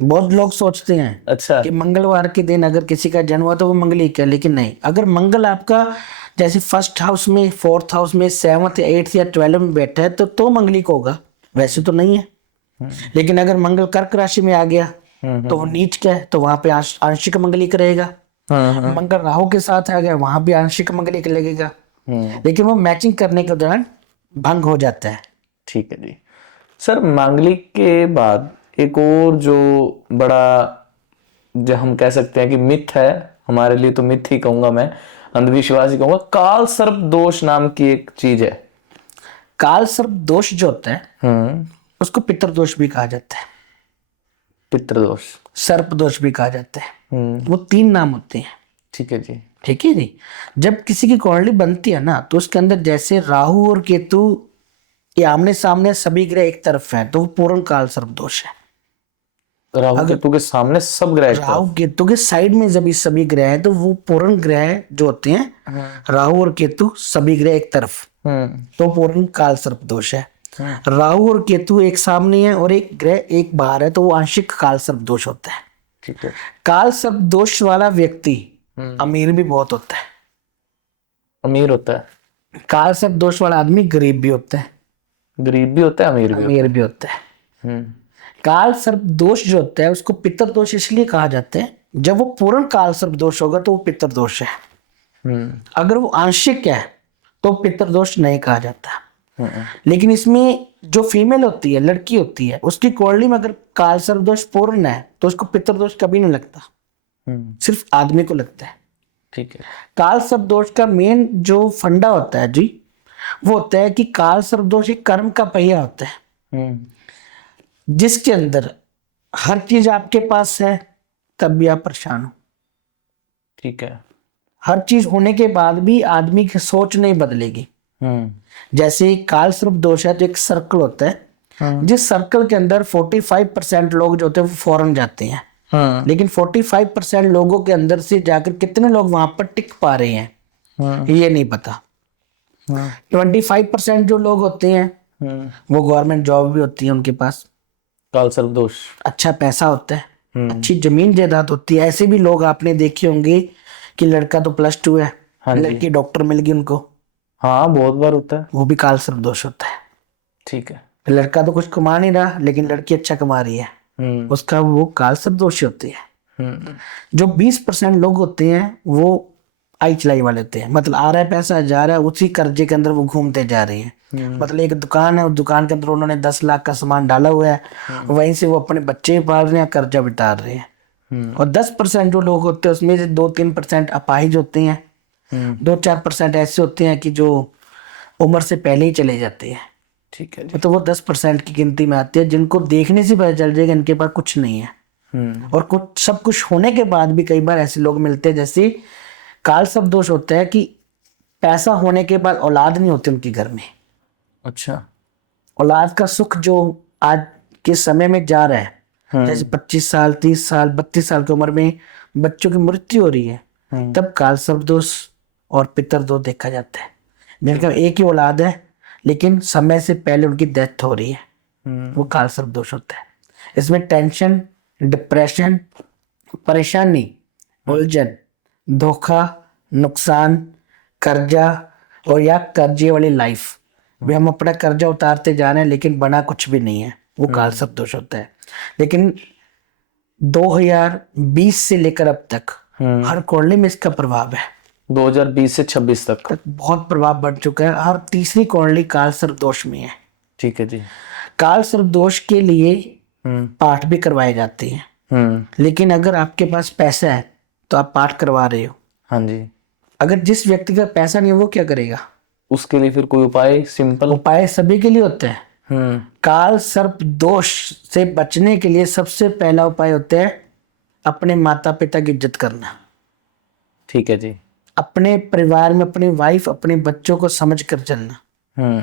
बहुत लोग सोचते हैं अच्छा। कि मंगलवार के दिन अगर किसी का जन्म हुआ तो वो मंगलिक है, लेकिन नहीं। अगर मंगल आपका जैसे फर्स्ट हाउस में, फोर्थ हाउस में, 7th या 8th या 12th में बैठा है तो मंगलिक होगा, वैसे तो नहीं है। लेकिन अगर मंगल कर्क राशि में आ गया तो वो नीच का है, तो वहां पे आंशिक मंगलिक रहेगा। मंगल राहु के साथ आ गया, वहां भी आंशिक मंगलिक लगेगा, लेकिन वो मैचिंग करने के दौरान भंग हो जाता है। ठीक है जी। सर, मांगलिक के बाद एक और जो बड़ा, जो हम कह सकते हैं कि मिथ है, हमारे लिए तो मिथ ही कहूंगा मैं, अंधविश्वास ही कहूंगा, काल सर्प दोष नाम की एक चीज है। काल सर्प दोष जो होता है उसको पितृदोष भी कहा जाता है, पितृदोष, सर्प दोष भी कहा जाता है। वो 3 नाम होते हैं। ठीक है जी। ठीक है जी। जब किसी की कुंडली बनती है ना, तो उसके अंदर जैसे राहु और केतु ये आमने सामने सभी ग्रह एक तरफ है, तो वो पूर्ण काल सर्प दोष है। राहु केतु के सामने सब ग्रह राहु केतु के साइड में जब सभी ग्रह हैं तो वो पूर्ण ग्रह जो होते हैं, राहु और केतु सभी ग्रह एक तरफ, तो पूर्ण काल सर्प दोष है। राहु और केतु एक सामने है और एक ग्रह एक बाहर है, तो वो आंशिक काल सर्प दोष होता है। ठीक है। काल सर्प दोष वाला व्यक्ति अमीर भी बहुत होता है। अमीर होता है? काल सर्प दोष वाला आदमी गरीब भी होता है। गरीब भी होता है, अमीर भी होता है। काल सर्प दोष जो होता है उसको पितृदोष इसलिए कहा जाता है, जब वो पूर्ण काल सर्प दोष होगा तो वो पितृदोष है। अगर वो आंशिक है तो पितृदोष नहीं कहा जाता। लेकिन इसमें जो फीमेल होती है, लड़की होती है, उसकी कुंडली में अगर काल सर्प दोष पूर्ण है तो उसको पितृदोष कभी नहीं लगता, सिर्फ आदमी को लगता है। ठीक है। काल सर्प दोष का मेन जो फंडा होता है जी, वो होता है कि काल सर्प दोष एक कर्म का पहिया होता है, जिसके अंदर हर चीज आपके पास है तब भी आप परेशान हो। ठीक है। हर चीज होने के बाद भी आदमी की सोच नहीं बदलेगी। जैसे काल सर्प दोष है तो एक सर्कल होता है, जिस सर्कल के अंदर 45% लोग जो होते हैं वो फॉरेन जाते हैं, लेकिन 45% लोगों के अंदर से जाकर कितने लोग वहां पर टिक पा रहे हैं ये नहीं पता। 25% जो लोग होते हैं वो गवर्नमेंट जॉब भी होती है उनके पास, काल सर्प दोष, अच्छा पैसा होता है, अच्छी जमीन जायदाद होती है। ऐसे भी लोग आपने देखे होंगे कि लड़का तो +2 है, लड़की डॉक्टर मिल गई उनको। हाँ, बहुत बार होता है। वो भी काल सर्प दोष होता है। ठीक है। लड़का तो कुछ कमा नहीं रहा लेकिन लड़की अच्छा कमा रही है, उसका वो काल सर्प दोष होती है। जो 20% लोग होते हैं वो आई चलाई वाले होते हैं, मतलब आ रहा है पैसा, जा रहा है, उसी कर्जे के अंदर वो घूमते जा रहे हैं। मतलब एक दुकान है, उस दुकान के अंदर उन्होंने 10 लाख का सामान डाला हुआ है, वहीं से वो अपने बच्चे पाल रहे हैं, कर्जा बिता रहे हैं। और 10% जो लोग होते हैं उसमें से 2-3% अपाहिज होते हैं, 2-4% ऐसे होते हैं कि जो उम्र से पहले ही चले जाते हैं। ठीक है। तो वो 10% की गिनती में आते हैं, जिनको देखने से पता चल जाएगा इनके पास कुछ नहीं है। और कुछ सब कुछ होने के बाद भी कई बार ऐसे लोग मिलते हैं, जैसे काल सर्प दोष होता है कि पैसा होने के बाद औलाद नहीं होती उनके घर में। अच्छा। औलाद का सुख जो आज के समय में जा रहा है, जैसे 25 साल, 30 साल, 32 साल की उम्र में बच्चों की मृत्यु हो रही है, तब काल सर्प दोष और पितृदोष देखा जाता है। जिनका एक ही औलाद है लेकिन समय से पहले उनकी डेथ हो रही है, वो काल सर्प दोष होता है। इसमें टेंशन, डिप्रेशन, परेशानी, उलझन, धोखा, नुकसान, कर्जा और या कर्जे वाली लाइफ, वे हम अपना कर्जा उतारते जा रहे हैं लेकिन बना कुछ भी नहीं है, वो काल सर्प दोष होता है। लेकिन 2020 से लेकर अब तक हर कुंडली में इसका प्रभाव है। 2020 से 26 तक बहुत प्रभाव बढ़ चुका है। और तीसरी कुंडली काल सर्प दोष में है। ठीक है जी। काल सर्प दोष के लिए पाठ भी करवाए जाते हैं, लेकिन अगर आपके पास पैसा है तो आप पाठ करवा रहे हो। हाँ जी। अगर जिस व्यक्ति का पैसा नहीं है वो क्या करेगा? उसके लिए फिर कोई उपाय? सिंपल उपाय सभी के लिए होते हैं। काल सर्प दोष से बचने के लिए सबसे पहला उपाय होता है अपने माता पिता की इज्जत करना। ठीक है जी। अपने परिवार में अपनी वाइफ अपने बच्चों को समझ कर चलना।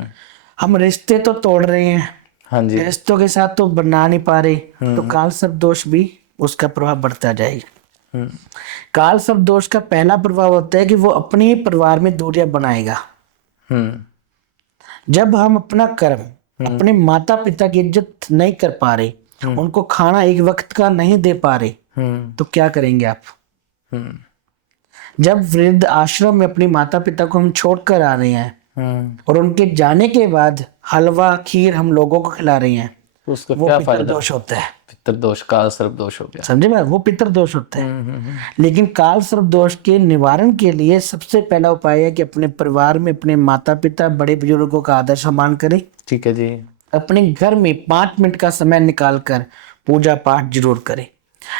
हम रिश्ते तो तोड़ रहे हैं, हाँ जी। रिश्तों के साथ तो बना नहीं पा रहे, तो काल सर्प दोष भी उसका प्रभाव बढ़ता जाएगा। काल सर्प दोष का पहला प्रभाव होता है कि वो अपने ही परिवार में दूरियां बनाएगा। जब हम अपना कर्म अपने माता पिता की इज्जत नहीं कर पा रहे, उनको खाना एक वक्त का नहीं दे पा रहे, तो क्या करेंगे आप? जब वृद्ध आश्रम में अपने माता पिता को हम छोड़ कर आ रहे हैं और उनके जाने के बाद हलवा खीर हम लोगों को खिला रहे हैं, तो उसका वो क्या पितर फायदा? दोष होता है। पितर दोष, काल सर्प दोष हो गया। समझे बात? वो पितर दोष होता है। लेकिन काल सर्प दोष के निवारण के लिए सबसे पहला उपाय है कि अपने परिवार में अपने माता पिता बड़े बुजुर्गों का आदर सम्मान करें। ठीक है जी। अपने घर में 5 मिनट का समय निकालकर पूजा पाठ जरूर करें।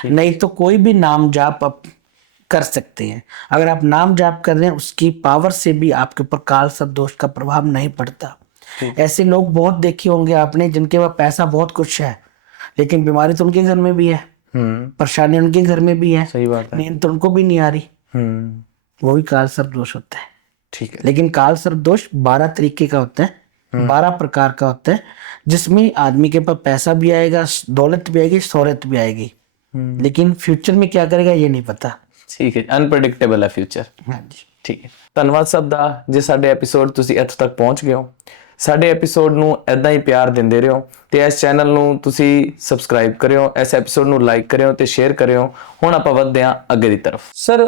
नहीं तो कोई भी नाम जाप आप कर सकते हैं। अगर आप नाम जाप कर रहे हैं उसकी पावर से भी आपके ऊपर काल सर्प दोष का प्रभाव नहीं पड़ता। ऐसे लोग बहुत देखे होंगे आपने जिनके पास पैसा बहुत कुछ है, लेकिन बीमारी तो उनके घर में भी है, परेशानी उनके घर में भी है, सही बात है। नींद तो उनको भी नहीं आ रही, वो भी काल सर्प दोष होता है। ठीक है। लेकिन काल सर्प दोष 12 तरीके का होता है, 12 प्रकार का होता है, जिसमें आदमी के पास पैसा भी आएगा, दौलत भी आएगी, शोहरत भी आएगी, लेकिन फ्यूचर में क्या करेगा ये नहीं पता। ठीक है, अनप्रडिक्टेबल है फ्यूचर। हाँ जी। ਠੀਕ ਹੈ, ਧੰਨਵਾਦ ਸਭ ਦਾ ਜੇ ਸਾਡੇ ਐਪੀਸੋਡ ਤੁਸੀਂ ਇੱਥੋਂ ਤੱਕ ਪਹੁੰਚ ਗਏ ਹੋ। ਸਾਡੇ ਐਪੀਸੋਡ ਨੂੰ ਐਦਾਂ ਹੀ ਪਿਆਰ ਦਿੰਦੇ ਰਹੋ ਤੇ ਇਸ ਚੈਨਲ ਨੂੰ ਤੁਸੀਂ ਸਬਸਕ੍ਰਾਈਬ ਕਰਿਓ, ਇਸ ਐਪੀਸੋਡ ਨੂੰ ਲਾਈਕ ਕਰਿਓ ਤੇ शेयर करियो। ਹੁਣ ਆਪਾਂ ਵਧਦੇ ਹਾਂ ਅੱਗੇ ਦੀ तरफ। सर,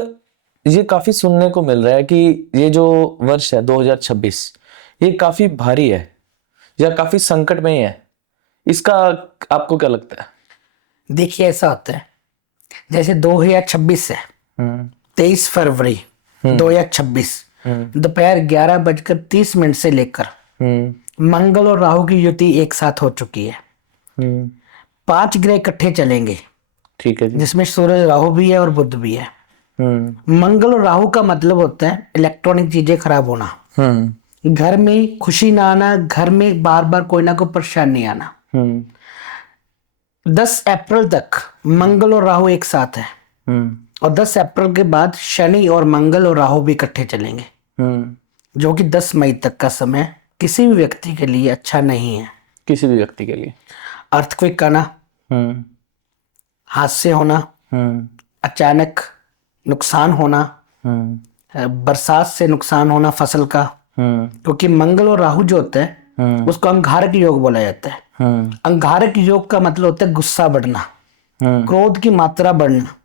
ये काफ़ी सुनने को मिल रहा है कि ये जो वर्ष है 2026 ये काफ़ी भारी है या काफ़ी संकट में ही है, इसका आपको क्या लगता है? देखिए ऐसा होता है, जैसे 2026 है, 23 फरवरी 2026 दोपहर 11:30 से लेकर मंगल और राहु की युति एक साथ हो चुकी है। 5 ग्रह इकट्ठे चलेंगे। ठीक है जी। जिसमें सूर्य राहु भी है और बुध भी है। मंगल और राहु का मतलब होता है इलेक्ट्रॉनिक चीजें खराब होना, घर में खुशी ना आना, घर में बार बार कोई ना कोई परेशानी आना। 10 अप्रैल तक मंगल और राहु एक साथ है और 10 अप्रैल के बाद शनि और मंगल और राहु भी इकट्ठे चलेंगे, जो कि 10 मई तक का समय किसी भी व्यक्ति के लिए अच्छा नहीं है। किसी भी व्यक्ति के लिए अर्थक्वेक आना, हादसे होना, अचानक नुकसान होना, बरसात से नुकसान होना फसल का, क्योंकि मंगल और राहु जो होता है उसको अंगारक योग बोला जाता है। अंगारक योग का मतलब होता है गुस्सा बढ़ना, क्रोध की मात्रा बढ़ना।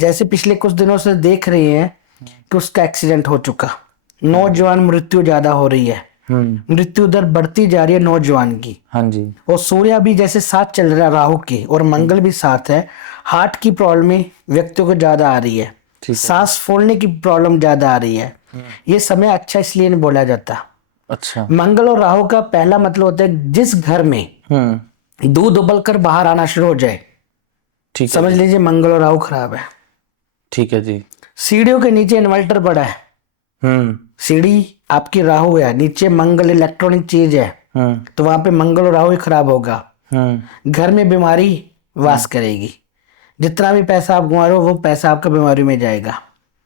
जैसे पिछले कुछ दिनों से देख रहे हैं कि उसका एक्सीडेंट हो चुका, नौजवान मृत्यु ज्यादा हो रही है, मृत्यु दर बढ़ती जा रही है नौजवान की। हाँ जी। और सूर्य भी जैसे साथ चल रहा है राहु के और मंगल भी साथ है, हार्ट की प्रॉब्लम व्यक्तियों को ज्यादा आ रही है, सांस फूलने की प्रॉब्लम ज्यादा आ रही है। ये समय अच्छा इसलिए नहीं बोला जाता। अच्छा। मंगल और राहु का पहला मतलब होता है जिस घर में दूध उबलकर बाहर आना शुरू हो जाए, ठीक है, समझ लीजिए मंगल और राहु खराब है। ठीक है जी। सीढ़ियों के नीचे इन्वर्टर पड़ा है, सीढ़ी आपकी राहु है, नीचे मंगल इलेक्ट्रॉनिक चीज है, तो वहां पे मंगल और राहु ही खराब होगा। घर में बीमारी वास करेगी, जितना भी पैसा आप कमा रहे हो वो पैसा आपका बीमारी में जाएगा।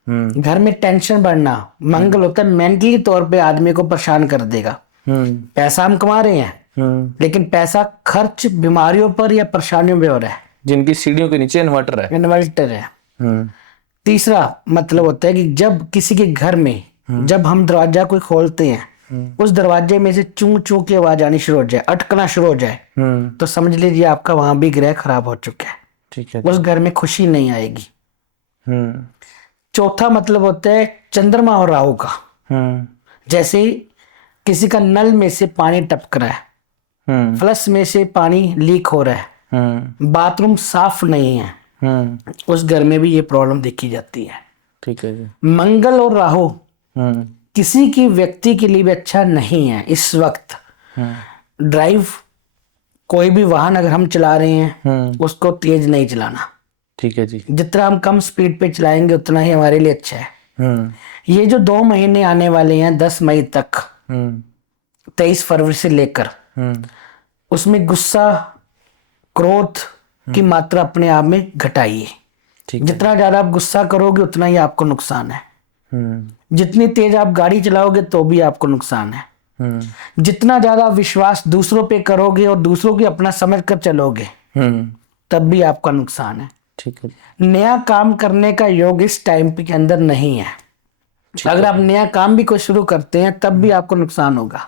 घर में टेंशन बढ़ना, मंगल होता है मेंटली तौर पे आदमी को परेशान कर देगा। पैसा हम कमा रहे हैं लेकिन पैसा खर्च बीमारियों पर या परेशानियों पे हो रहा है। जिनकी सीढ़ियों के नीचे इन्वर्टर है। इन्वर्टर है। तीसरा मतलब होता है कि जब किसी के घर में जब हम दरवाजा कोई खोलते हैं उस दरवाजे में से चूं चूं की आवाज आनी शुरू हो जाए, अटकना शुरू हो जाए, तो समझ लीजिए आपका वहां भी ग्रह खराब हो चुका है। ठीक है। उस घर में खुशी नहीं आएगी। चौथा मतलब होता है चंद्रमा और राहु का। जैसे किसी का नल में से पानी टपक रहा है, फ्लश में से पानी लीक हो रहा है, बाथरूम साफ नहीं है, उस घर में भी ये प्रॉब्लम देखी जाती है। ठीक है जी। मंगल और राहु किसी की व्यक्ति के लिए भी अच्छा नहीं है इस वक्त। ड्राइव कोई भी वाहन अगर हम चला रहे हैं उसको तेज नहीं चलाना। ठीक है जी। जितना हम कम स्पीड पे चलाएंगे उतना ही हमारे लिए अच्छा है। ये जो 2 महीने आने वाले हैं 10 मई तक 23 फरवरी से लेकर, उसमें गुस्सा क्रोध की मात्रा अपने आप में घटाइए। ठीक है। जितना ज्यादा आप गुस्सा करोगे उतना ही आपको नुकसान है। जितनी तेज आप गाड़ी चलाओगे तो भी आपको नुकसान है। जितना ज्यादा विश्वास दूसरों पे करोगे और दूसरों की अपना समझ कर चलोगे तब भी आपका नुकसान है। ठीक है। नया काम करने का योग इस टाइम के अंदर नहीं है। अगर आप नया काम भी कोई शुरू करते हैं तब भी आपको नुकसान होगा।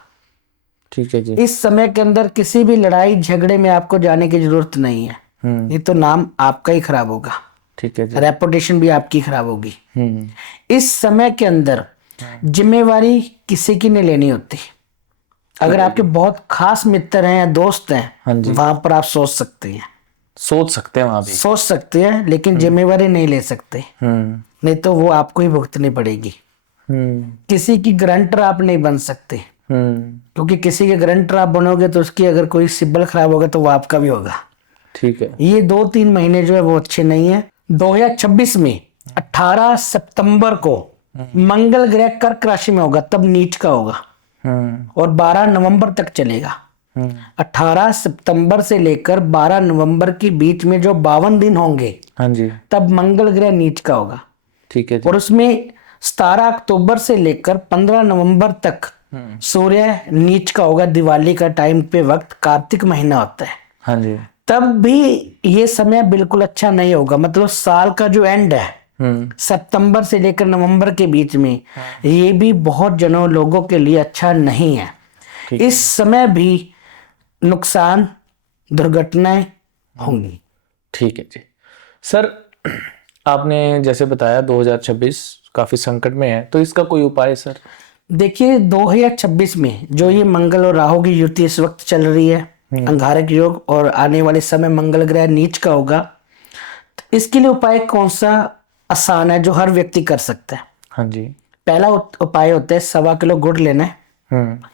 ठीक है जी। इस समय के अंदर किसी भी लड़ाई झगड़े में आपको जाने की जरूरत नहीं है। ये तो नाम आपका ही खराब होगा। ठीक है जी। रेपुटेशन भी आपकी खराब होगी। इस समय के अंदर जिम्मेवारी किसी की नहीं लेनी होती। अगर आपके बहुत खास मित्र हैं या दोस्त हैं, वहां पर आप सोच सकते हैं वहां भी सोच सकते हैं, लेकिन जिम्मेवारी नहीं ले सकते। नहीं तो वो आपको ही भुगतनी पड़ेगी। किसी की गारंटर आप नहीं बन सकते, क्योंकि किसी के गारंटर आप बनोगे तो उसकी अगर कोई सिब्बल खराब होगा तो वो आपका भी होगा। ठीक है। ये 2-3 महीने जो है वो अच्छे नहीं है। 2026 में 18 सितंबर को मंगल ग्रह कर्क राशि में होगा, तब नीच का होगा और 12 नवंबर तक चलेगा। 18 सितंबर से लेकर 12 नवंबर के बीच में जो 52 दिन होंगे, हाँ जी, तब मंगल ग्रह नीच का होगा। ठीक है जी। और उसमें 17 अक्टूबर से लेकर 15 नवंबर तक सूर्य नीच का होगा। दिवाली का टाइम पे वक्त कार्तिक महीना होता है। हाँ जी। तब भी ये समय बिल्कुल अच्छा नहीं होगा। मतलब साल का जो एंड है सितंबर से लेकर नवंबर के बीच में, ये भी बहुत जनों लोगों के लिए अच्छा नहीं है। इस समय भी नुकसान दुर्घटनाएं होंगी। ठीक है जी। सर, आपने जैसे बताया 2026 काफी संकट में है, तो इसका कोई उपाय सर? देखिए 2026 में जो ये मंगल और राहु की युति इस वक्त चल रही है, अंगारक योग, और आने वाले समय मंगल ग्रह नीच का होगा, तो इसके लिए उपाय कौन सा आसान है जो हर व्यक्ति कर सकता है? हाँ जी। पहला उपाय होता है 1.25 किलो गुड़ लेना है।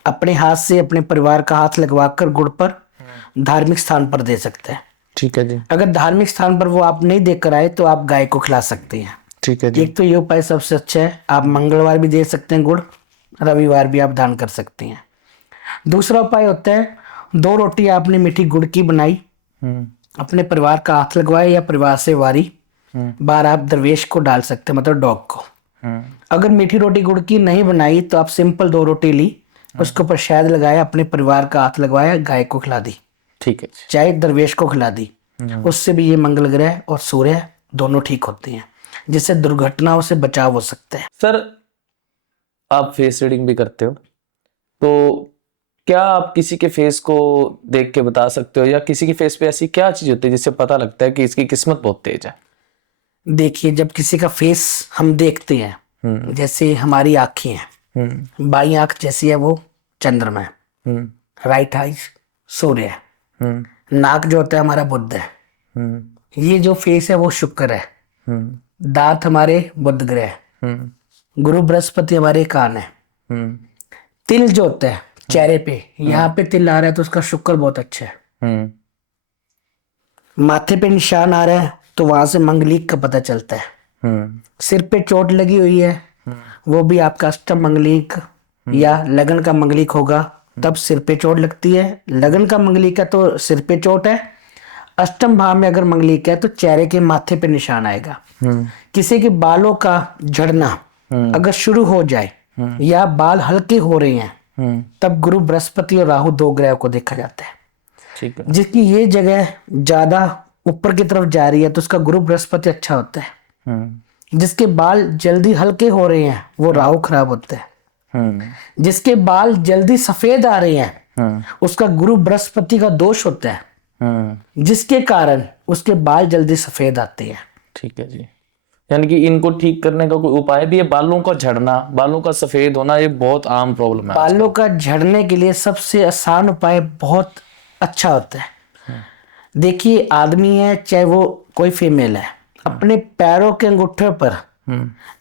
अपने हाथ से अपने परिवार का हाथ लगवाकर गुड़ पर धार्मिक स्थान पर दे सकते हैं। ठीक है जी। अगर धार्मिक स्थान पर वो आप नहीं देकर आए तो आप गाय को खिला सकते हैं। ठीक है जी। एक तो ये उपाय सबसे अच्छा है। आप मंगलवार भी दे सकते हैं गुड़, रविवार भी आप दान कर सकते हैं। दूसरा उपाय होता है 2 रोटी आपने मीठी गुड़ की बनाई, अपने परिवार का हाथ लगवाए या परिवार से वारी, बार आप दरवेश को डाल सकते हैं, मतलब डॉग को। अगर मीठी रोटी गुड़ की नहीं बनाई तो आप सिंपल 2 रोटी ली, उसके ऊपर शहद लगाया, अपने परिवार का हाथ लगवाया, गाय को खिला दी, ठीक है, चाहे दरवेश को खिला दी। उससे भी ये मंगल ग्रह और सूर्य दोनों ठीक होते हैं, जिससे दुर्घटनाओं से बचाव हो सकता है। सर, आप फेस रीडिंग भी करते हो, तो क्या आप किसी के फेस को देख के बता सकते हो, या किसी के फेस पे ऐसी क्या चीज होती है जिससे पता लगता है कि इसकी किस्मत बहुत तेज है? देखिए, जब किसी का फेस हम देखते हैं, जैसे हमारी आंखें हैं, बाई आंख जैसी है वो चंद्रमा है, राइट आई सूर्य है, नाक जो होता है हमारा बुध है, ये जो फेस है वो शुक्र है, दांत हमारे बुध ग्रह है, गुरु बृहस्पति हमारे कान है, तिल जो होता है चेहरे पे, यहाँ पे तिल आ रहा है तो उसका शुक्र बहुत अच्छा है, माथे पे निशान आ रहा है तो वहां से मंगलिक का पता चलता है, सिर पे चोट लगी हुई है वो भी आपका अष्टम मंगलिक या लगन का मंगलिक होगा, तब सिर पे चोट लगती है। लगन का मंगलिक है तो सिर पे चोट है, अष्टम भाव में अगर मंगलिक है तो चेहरे के माथे पे निशान आएगा। किसी के बालों का झड़ना अगर शुरू हो जाए या बाल हल्के हो रहे हैं, तब गुरु बृहस्पति और राहु 2 ग्रह को देखा जाता है। ठीक है। जिसकी ये जगह ज्यादा ऊपर की तरफ जा रही है तो उसका गुरु बृहस्पति अच्छा होता है। जिसके बाल जल्दी हल्के हो रहे हैं वो राहु खराब होता है। जिसके बाल जल्दी सफेद आ रहे हैं उसका गुरु बृहस्पति का दोष होता है, जिसके कारण उसके बाल जल्दी सफेद आते हैं। ठीक है जी। यानी कि इनको ठीक करने का कोई उपाय भी है? बालों का झड़ना, बालों का सफेद होना, ये बहुत आम प्रॉब्लम है। बालों का झड़ने के लिए सबसे आसान उपाय बहुत अच्छा होता है। देखिए, आदमी है चाहे वो कोई फीमेल है, अपने पैरों के अंगूठे पर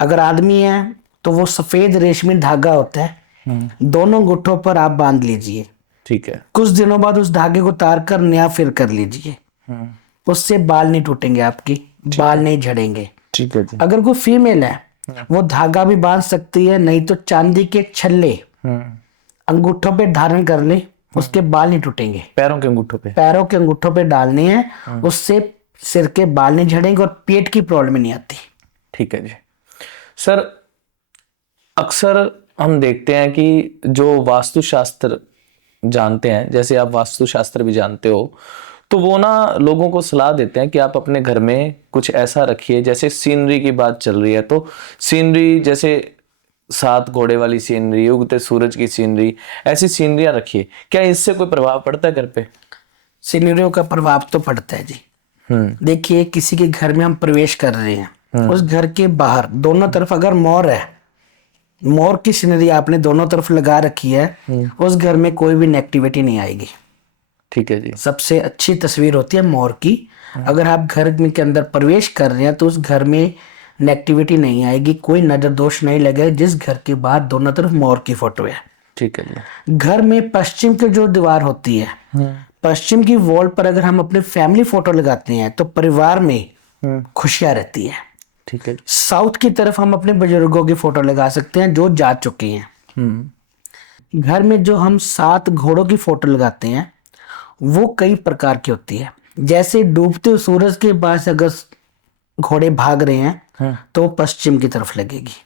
अगर आदमी है तो वो सफेद रेशमी धागा होता है, दोनों अंगूठों पर आप बांध लीजिए। ठीक है। कुछ दिनों बाद उस धागे को उतार कर नया फिर कर लीजिए, उससे बाल नहीं टूटेंगे, आपकी बाल नहीं झड़ेंगे। ठीक है जी। अगर कोई फीमेल है वो धागा भी बांध सकती है, नहीं तो चांदी के छल्ले अंगूठों पे धारण कर ले, उसके बाल नहीं टूटेंगे। पैरों के अंगूठों पे? पैरों के अंगूठों पे डालने हैं, उससे सिर के बाल नहीं झड़ेंगे और पेट की प्रॉब्लम नहीं आती। ठीक है जी। सर, अक्सर हम देखते हैं कि जो वास्तुशास्त्र जानते हैं, जैसे आप वास्तुशास्त्र भी जानते हो, तो वो ना लोगों को सलाह देते हैं कि आप अपने घर में कुछ ऐसा रखिए, जैसे सीनरी की बात चल रही है तो सीनरी, जैसे 7 घोड़े वाली सीनरी, उगते सूरज की सीनरी, ऐसी सीनरियां रखिए। क्या इससे कोई प्रभाव पड़ता है घर पे? सीनरियों का प्रभाव तो पड़ता है जी। देखिए, किसी के घर में हम प्रवेश कर रहे हैं, उस घर के बाहर दोनों तरफ अगर मोर है, मोर की सीनरी आपने दोनों तरफ लगा रखी है, उस घर में कोई भी नेगेटिविटी नहीं आएगी। ठीक है जी। सबसे अच्छी तस्वीर होती है मोर की। अगर आप घर में के अंदर प्रवेश कर रहे हैं तो उस घर में नेगेटिविटी नहीं आएगी, कोई नजर दोष नहीं लगेगा जिस घर के बाहर दोनों तरफ मोर की फोटो है। ठीक है जी। घर में पश्चिम की जो दीवार होती है, पश्चिम की वॉल पर अगर हम अपने फैमिली फोटो लगाते हैं तो परिवार में खुशियां रहती है। ठीक है। साउथ की तरफ हम अपने बुजुर्गों की फोटो लगा सकते हैं जो जा चुके हैं। घर में जो हम 7 घोड़ों की फोटो लगाते हैं वो कई प्रकार की होती है। जैसे डूबते सूरज के पास अगर घोड़े भाग रहे हैं तो पश्चिम की तरफ लगेगी।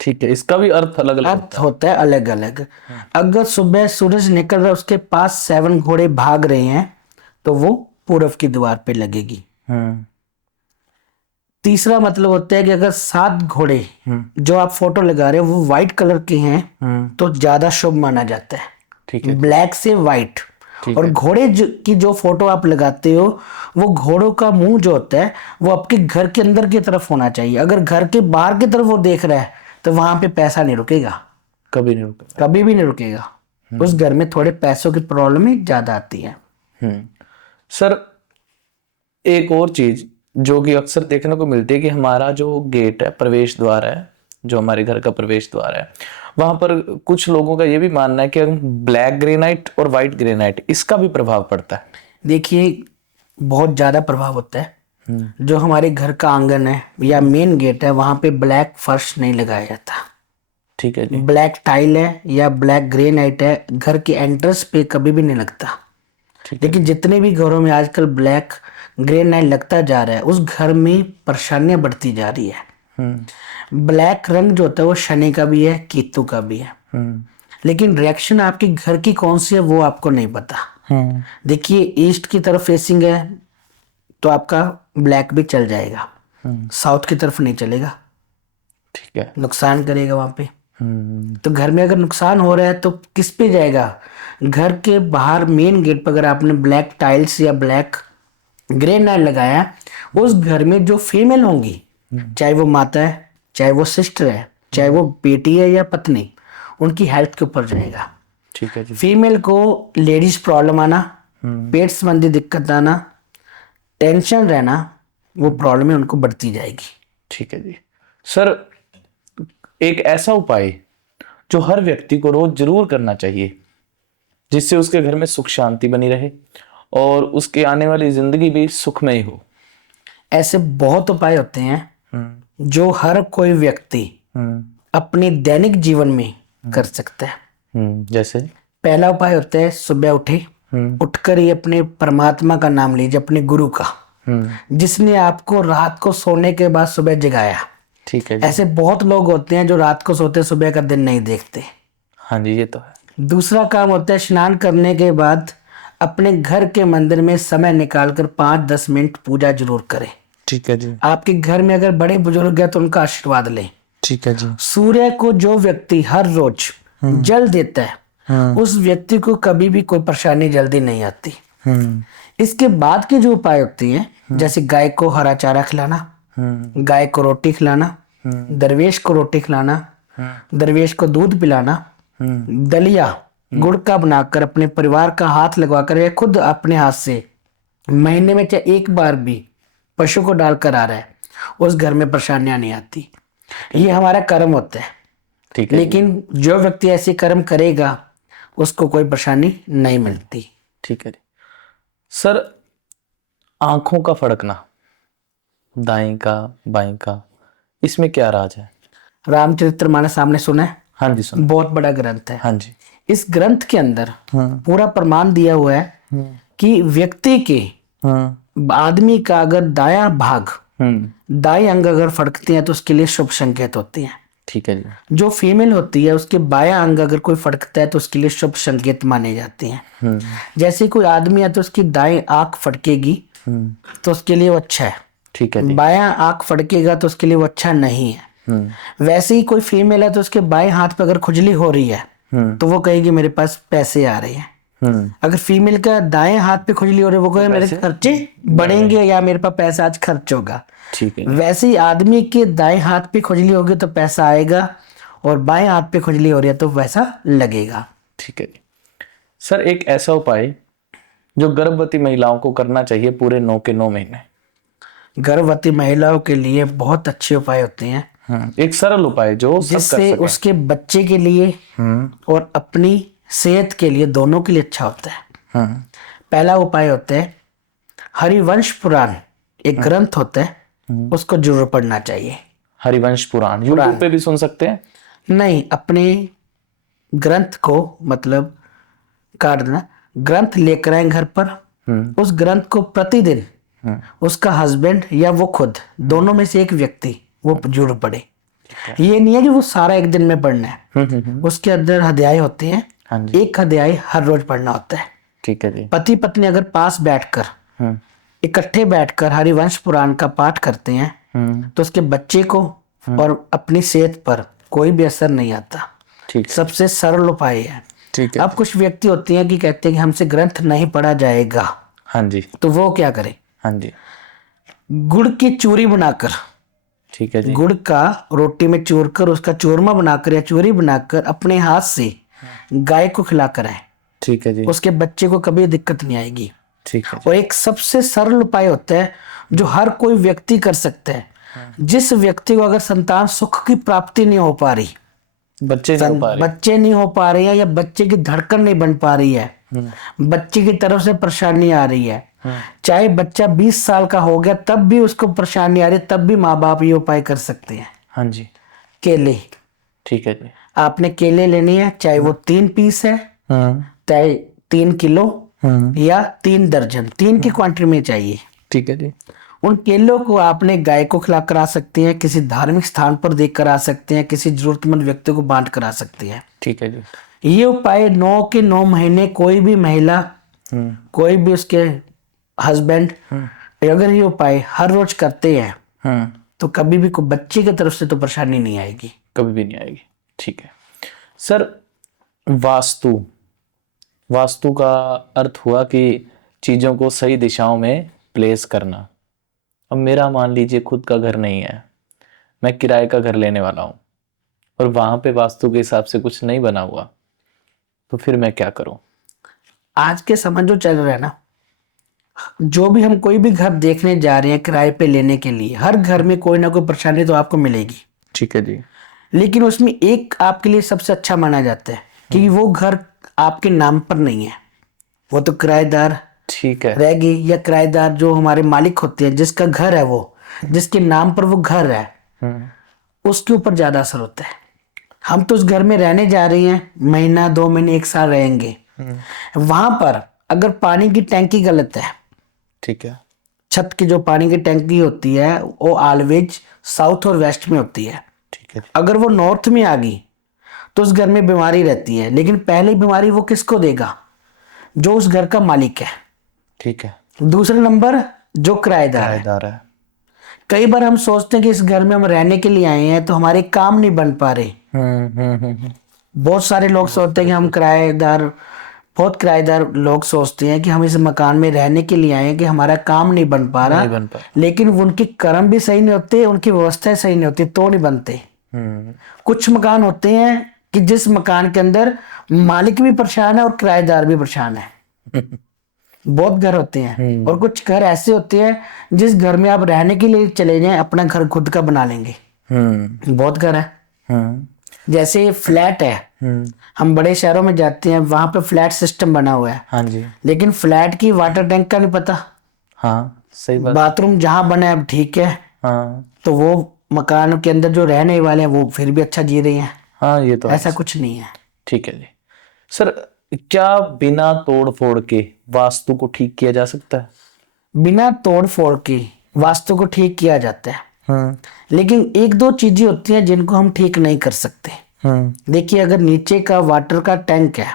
ठीक है, इसका भी अर्थ अलग अलग अर्थ होता है अलग अलग। अगर सुबह सूरज निकल रहा है उसके पास 7 घोड़े भाग रहे हैं तो वो पूर्व की दीवार पे लगेगी। तीसरा मतलब होता है कि अगर 7 घोड़े जो आप फोटो लगा रहे हो वो व्हाइट कलर के हैं तो ज्यादा शुभ माना जाता है। ठीक है। ब्लैक से व्हाइट। ठीक और है। घोड़े की जो फोटो आप लगाते हो वो घोड़ों का मुंह जो होता है वो आपके घर के अंदर की तरफ होना चाहिए। अगर घर के बाहर की तरफ वो देख रहा है तो वहां पे पैसा नहीं रुकेगा, कभी नहीं रुका। कभी भी नहीं रुकेगा। उस घर में थोड़े पैसों की प्रॉब्लम ही ज्यादा आती है। सर, एक और चीज जो कि अक्सर देखने को मिलती है कि हमारा जो गेट है, प्रवेश द्वार है, जो हमारे घर का प्रवेश द्वार है, वहां पर कुछ लोगों का ये भी मानना है कि ब्लैक ग्रेनाइट और व्हाइट ग्रेनाइट, इसका भी प्रभाव पड़ता है। देखिए, बहुत ज्यादा प्रभाव होता है। जो हमारे घर का आंगन है या मेन गेट है वहां पे ब्लैक फर्श नहीं लगाया जाता। ठीक है जी। ब्लैक टाइल है या ब्लैक ग्रेनाइट है घर के एंट्रेंस पे कभी भी नहीं लगता। लेकिन जितने भी घरों में आजकल ब्लैक ग्रेनाइट लगता जा रहा है उस घर में परेशानियां बढ़ती जा रही है। ब्लैक रंग जो होता है वो शनि का भी है, केतु का भी है। लेकिन रिएक्शन आपके घर की कौन सी है वो आपको नहीं पता। देखिए, ईस्ट की तरफ फेसिंग है तो आपका ब्लैक भी चल जाएगा, साउथ की तरफ नहीं चलेगा। ठीक है। नुकसान करेगा वहां पे। तो घर में अगर नुकसान हो रहा है तो किस पे जाएगा? घर के बाहर मेन गेट पर अगर आपने ब्लैक टाइल्स या ब्लैक ग्रेनाइट लगाया, उस घर में जो फीमेल होंगी, चाहे वो माता है, चाहे वो सिस्टर है, चाहे वो बेटी है या पत्नी, उनकी हेल्थ के ऊपर जाएगा। ठीक है जी। फीमेल को लेडीज प्रॉब्लम आना, पेट संबंधी दिक्कत आना, टेंशन रहना, वो प्रॉब्लम है उनको बढ़ती जाएगी। ठीक है जी। सर, एक ऐसा उपाय जो हर व्यक्ति को रोज जरूर करना चाहिए जिससे उसके घर में सुख शांति बनी रहे और उसके आने वाली जिंदगी भी सुखमय हो। ऐसे बहुत उपाय होते हैं जो हर कोई व्यक्ति अपने दैनिक जीवन में कर सकता है। जैसे पहला उपाय होता है सुबह उठे, उठकर ही अपने परमात्मा का नाम लीजिए, अपने गुरु का, जिसने आपको रात को सोने के बाद सुबह जगाया। ठीक है जी। ऐसे बहुत लोग होते हैं जो रात को सोते सुबह का दिन नहीं देखते। हाँ जी, ये तो है। दूसरा काम होता है स्नान करने के बाद अपने घर के मंदिर में समय निकालकर 5-10 मिनट पूजा जरूर करें। ठीक है जी। आपके घर में अगर बड़े बुजुर्ग है तो उनका आशीर्वाद लें। ठीक है जी। सूर्य को जो व्यक्ति हर रोज जल देता है उस व्यक्ति को कभी भी कोई परेशानी जल्दी नहीं आती। इसके बाद के जो उपाय होते हैं जैसे गाय को हरा चारा खिलाना, गाय को रोटी खिलाना, दरवेश को रोटी खिलाना, दरवेश को दूध पिलाना, दलिया गुड़ का बनाकर अपने परिवार का हाथ लगवाकर या खुद अपने हाथ से महीने में चाहे एक बार भी पशु को डालकर आ रहा है, उस घर में परेशानियां नहीं आती। ये हमारा कर्म होता है। ठीक है जी। लेकिन जो व्यक्ति ऐसे कर्म करेगा उसको कोई परेशानी नहीं मिलती। ठीक है जी। सर, आंखों का फड़कना, दाएं का बाएं का, इसमें क्या राज है? रामचरितमानस सामने सुना है, हाँ जी, सुन। बहुत बड़ा ग्रंथ है। हाँ जी। इस ग्रंथ के अंदर हाँ। पूरा प्रमाण दिया हुआ है कि व्यक्ति के, हाँ। आदमी का अगर दाया भाग, हम्म। दाएं अंग अगर फड़कते हैं तो उसके लिए शुभ संकेत होते हैं। ठीक है जी। जो फीमेल होती है उसके बायां अंग अगर कोई फड़कता है तो उसके लिए शुभ संकेत माने जाते हैं। जैसे कोई आदमी है तो उसकी दाएं आंख फड़केगी तो उसके लिए वो अच्छा है, ठीक है जी। बायां आंख फड़केगा तो उसके लिए वो अच्छा नहीं है। वैसे ही कोई फीमेल है तो उसके बाएं हाथ पे अगर खुजली हो रही है तो वो कहेगी मेरे पास पैसे आ रहे हैं। अगर फीमेल का दाएं हाथ पे खुजली हो रही है वो कहेगा मेरे खर्चे बढ़ेंगे या मेरे पास पैसा आज खर्च होगा। ठीक है। वैसे ही आदमी के दाएं हाथ पे खुजली होगी तो पैसा आएगा, और बाएं हाथ पे खुजली हो रही है तो वैसा लगेगा। ठीक है जी। सर, एक ऐसा उपाय जो गर्भवती महिलाओं को करना चाहिए पूरे 9 के 9 महीने। गर्भवती महिलाओं के लिए बहुत अच्छे उपाय होते हैं, एक सरल उपाय जो सब कर जिससे सकें। उसके बच्चे के लिए और अपनी सेहत के लिए, दोनों के लिए अच्छा होता है। पहला उपाय होता है हरिवंश पुराण, एक ग्रंथ होता है, उसको जरूर पढ़ना चाहिए। हरिवंश पुराण यूट्यूब पे भी सुन सकते हैं? नहीं, अपने ग्रंथ को मतलब काट देना, ग्रंथ लेकर आए घर पर, उस ग्रंथ को प्रतिदिन उसका हस्बैंड या वो खुद, दोनों में से एक व्यक्ति वो जरूर पढ़े। ये नहीं है कि वो सारा एक दिन में पढ़ना है। उसके अंदर अध्याय होते हैं, हाँ जी। एक अध्याय हर रोज पढ़ना होता है। ठीक है जी। पति पत्नी अगर पास बैठकर इकट्ठे बैठकर हरिवंश पुराण का पाठ करते हैं तो उसके बच्चे को और अपनी सेहत पर कोई भी असर नहीं आता। ठीक है। सबसे सरल उपाय है। ठीक है। अब कुछ व्यक्ति होते हैं कि कहते हैं कि हमसे ग्रंथ नहीं पढ़ा जाएगा, हाँ जी। तो वो क्या करे? हाँ जी। गुड़ की चूरी बनाकर, ठीक है जी। गुड़ का रोटी में चूर कर उसका चूरमा बनाकर या चूरी बनाकर अपने हाथ से गाय को खिलाकर आए, ठीक है जी। उसके बच्चे को कभी दिक्कत नहीं आएगी। ठीक है। और एक सबसे सरल उपाय होता है जो हर कोई व्यक्ति कर सकता है। जिस व्यक्ति को अगर संतान सुख की प्राप्ति नहीं हो पा रही, बच्चे नहीं हो पा रहे हैं या बच्चे की धड़कन नहीं बन पा रही है, बच्चे की तरफ से परेशानी आ रही है, चाहे बच्चा 20 साल का हो गया तब भी उसको परेशानी आ रही है, तब भी माँ बाप ये उपाय कर सकते हैं। हाँ जी। केले, ठीक है जी। आपने केले लेनी है, चाहे वो 3 पीस है, चाहे 3 किलो या 3 दर्जन, 3 की क्वांटिटी में चाहिए। ठीक है जी। उन केलों को आपने गाय को खिला कर आ सकते हैं, किसी धार्मिक स्थान पर देख कर आ सकते हैं, किसी जरूरतमंद व्यक्ति को बांट कर आ सकते हैं। ठीक है जी। ये उपाय 9 के 9 महीने कोई भी महिला, कोई भी उसके हस्बैंड अगर ये उपाय हर रोज करते हैं तो कभी भी कोई बच्चे की तरफ से तो परेशानी नहीं आएगी, कभी भी नहीं आएगी। ठीक है सर, वास्तु का अर्थ हुआ कि चीजों को सही दिशाओं में प्लेस करना। अब मेरा मान लीजिए खुद का घर नहीं है, मैं किराए का घर लेने वाला हूं और वहां पे वास्तु के हिसाब से कुछ नहीं बना हुआ, तो फिर मैं क्या करूं? आज के समय जो चल रहा है ना, जो भी हम कोई भी घर देखने जा रहे हैं किराए पे लेने के लिए, हर घर में कोई ना कोई परेशानी तो आपको मिलेगी। ठीक है जी। लेकिन उसमें एक आपके लिए सबसे अच्छा माना जाता है कि वो घर आपके नाम पर नहीं है, वो तो किराएदार ठीक है रहेगी, या किराएदार जो हमारे मालिक होते हैं, जिसका घर है, वो जिसके नाम पर वो घर है, उसके ऊपर ज्यादा असर होता है। हम तो उस घर में रहने जा रहे हैं, महीना 2 महीने 1 साल रहेंगे, वहां पर अगर पानी की टैंकी गलत है, ठीक है, छत की जो पानी की टैंकी होती है वो ऑलवेज साउथ और वेस्ट में होती है, ठीक है, अगर वो नॉर्थ में आ गई तो उस घर में बीमारी रहती है। लेकिन पहली बीमारी वो किसको देगा? जो उस घर का मालिक है। ठीक है, दूसरे नंबर जो किराएदार है। कई बार हम सोचते हैं कि इस घर में हम रहने के लिए आए हैं तो हमारे काम नहीं बन पा रहे। बहुत सारे लोग सोचते हैं कि हम बहुत किराएदार लोग सोचते हैं कि हम इस मकान में रहने के लिए आए हैं कि हमारा काम नहीं बन पा रहा, लेकिन उनके कर्म भी सही नहीं होते, उनकी व्यवस्थाएं सही नहीं होती तो नहीं बनते। कुछ मकान होते हैं कि जिस मकान के अंदर मालिक भी परेशान है और किराएदार भी परेशान है। बहुत घर होते हैं और कुछ घर ऐसे होते हैं जिस घर में आप रहने के लिए चले जाएं अपना घर खुद का बना लेंगे। बहुत घर है। जैसे फ्लैट है, हम बड़े शहरों में जाते हैं वहां पे फ्लैट सिस्टम बना हुआ है। हाँ जी। लेकिन फ्लैट की वाटर टैंक का नहीं पता। हाँ सही बात। बाथरूम जहां बना है ठीक है, हाँ तो वो मकान के अंदर जो रहने वाले हैं वो फिर भी अच्छा जी रहे हैं। हाँ ये तो है। ऐसा कुछ नहीं है। ठीक है जी। सर क्या बिना तोड़ फोड़ के वास्तु को ठीक किया जा सकता है? बिना तोड़ फोड़ के वास्तु को ठीक किया जाता है, हम्म लेकिन एक दो चीजें होती हैं जिनको हम ठीक नहीं कर सकते। देखिए, अगर नीचे का वाटर का टैंक है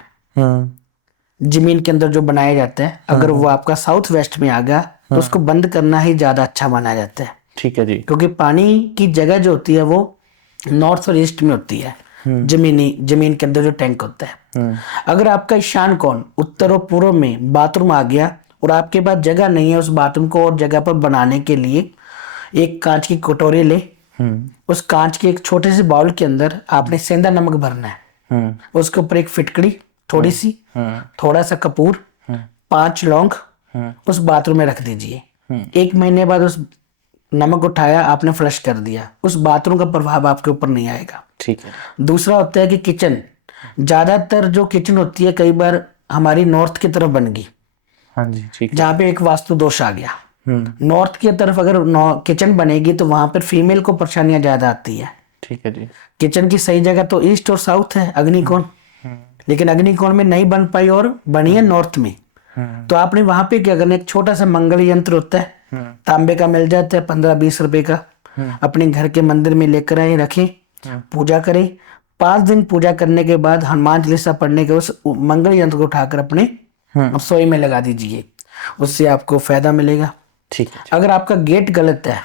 जमीन के अंदर जो बनाया जाता है, अगर वो आपका साउथ वेस्ट में आ गया तो उसको बंद करना ही ज्यादा अच्छा माना जाता है। ठीक है जी। क्योंकि पानी की जगह जो होती है वो नॉर्थ और ईस्ट में होती है, जमीन के अंदर जो टैंक होता है। अगर आपका ईशान कोण उत्तर और पूर्व में बाथरूम आ गया और आपके पास जगह नहीं है उस बाथरूम को और जगह पर बनाने के लिए, एक कांच की कटोरी ले, उस कांच के एक छोटे से बाउल के अंदर आपने सेंधा नमक भरना है। उसके ऊपर एक फिटकड़ी थोड़ी सी, थोड़ा सा कपूर, 5 लौंग उस बाथरूम में रख दीजिए। 1 महीने बाद उस नमक उठाया, आपने फ्लश कर दिया, उस बाथरूम का प्रभाव आपके ऊपर नहीं आएगा। ठीक है। दूसरा होता है कि किचन, ज्यादातर जो किचन होती है कई बार हमारी नॉर्थ की तरफ बन गई। हाँ जी ठीक है। जहाँ पे एक वास्तु दोष आ गया। नॉर्थ की तरफ अगर किचन बनेगी तो वहां पर फीमेल को परेशानियां ज्यादा आती है। ठीक है जी। किचन की सही जगह तो ईस्ट और साउथ है, अग्निकोण, लेकिन अग्निकोण में नहीं बन पाई और बनी है नॉर्थ में। तो आपने वहां पे क्या करना, एक छोटा सा मंगल यंत्र होता है, तांबे का मिल जाता है 15-20 रुपए का, अपने घर के मंदिर में लेकर आए, रखें, पूजा करें। 5 दिन पूजा करने के बाद हनुमान चालीसा पढ़ने के उस मंगल यंत्र को उठाकर अपने रसोई में लगा दीजिए, उससे आपको फायदा मिलेगा। ठीक है। अगर आपका गेट गलत है,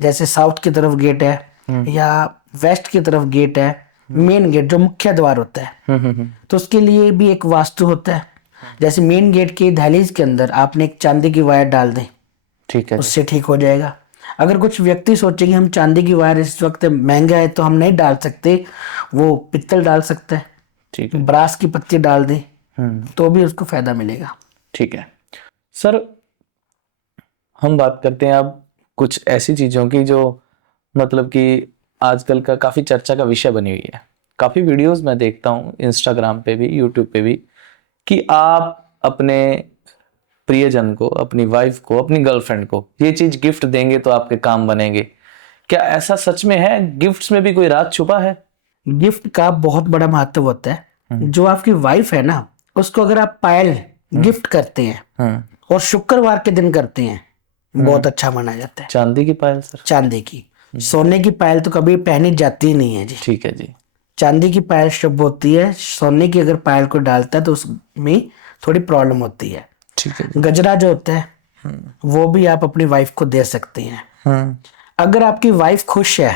जैसे साउथ की तरफ गेट है या वेस्ट की तरफ गेट है, मेन गेट जो मुख्य द्वार होता है, तो उसके लिए भी एक वास्तु होता है। जैसे मेन गेट की दहलीज के अंदर आपने एक चांदी की वायर डाल दें, ठीक है। उससे ठीक हो जाएगा। अगर कुछ व्यक्ति सोचेंगे हम चांदी की वायर इस वक्त महंगा है तो हम नहीं डाल सकते, वो पित्तल डाल सकते हैं, ठीक है। ब्रास की पत्ती डाल दें तो भी उसको फायदा मिलेगा। ठीक है। सर हम बात करते हैं अब कुछ ऐसी चीजों की जो मतलब कि आजकल का काफी चर्चा का विषय बनी हुई है। काफी वीडियोस मैं देखता हूँ इंस्टाग्राम पे भी, यूट्यूब पे भी, कि आप अपने प्रियजन को, अपनी वाइफ को, अपनी गर्लफ्रेंड को ये चीज गिफ्ट देंगे तो आपके काम बनेंगे। क्या ऐसा सच में है? गिफ्ट्स में भी कोई राज छुपा है? गिफ्ट का बहुत बड़ा महत्व होता है। जो आपकी वाइफ है ना, उसको अगर आप पायल गिफ्ट करते हैं और शुक्रवार के दिन करते हैं, बहुत अच्छा माना जाता है। चांदी की पायल सर? चांदी की। सोने की पायल तो कभी पहनी जाती नहीं है जी। ठीक है जी। चांदी की पायल शुभ होती है। सोने की अगर पायल को डालता है तो उसमें थोड़ी प्रॉब्लम होती है। ठीक है। गजरा जो होता है वो भी आप अपनी वाइफ को दे सकते हैं। अगर आपकी वाइफ खुश है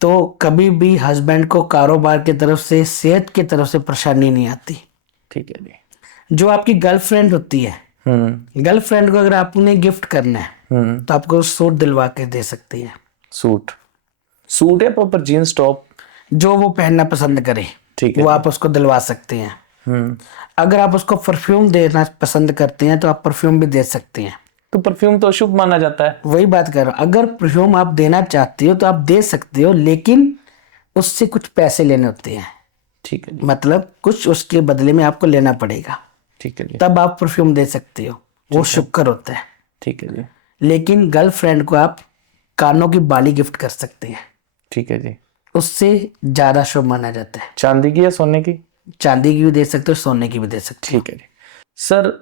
तो कभी भी हस्बैंड को कारोबार की तरफ से, सेहत की तरफ से परेशानी नहीं आती। ठीक है जी। जो आपकी गर्लफ्रेंड होती है, गर्लफ्रेंड को अगर आपने गिफ्ट करना है तो आपको सूट दिलवा के दे सकती है। सूट? सूट या प्रॉपर जीन्स टॉप? जो वो पहनना पसंद करे, ठीक है, वो आप उसको दिलवा सकते हैं। अगर आप उसको परफ्यूम देना पसंद करते हैं तो आप परफ्यूम भी दे सकते हैं। तो परफ्यूम तो अशुभ माना जाता है। वही बात कर रहा हूँ, अगर परफ्यूम आप देना चाहते हो तो आप दे सकते हो, लेकिन उससे कुछ पैसे लेने होते हैं। ठीक है जी। मतलब कुछ उसके बदले में आपको लेना पड़ेगा, ठीक है जी। तब आप परफ्यूम दे सकते हो, वो शुक्र होता है। ठीक है जी। लेकिन गर्लफ्रेंड को आप कानों की बाली गिफ्ट कर सकते हैं, ठीक है जी। उससे ज्यादा शुभ माना जाता है। चांदी की या सोने की? चांदी की भी दे सकते हो, सोने की भी दे सकते हो। ठीक है जी। सर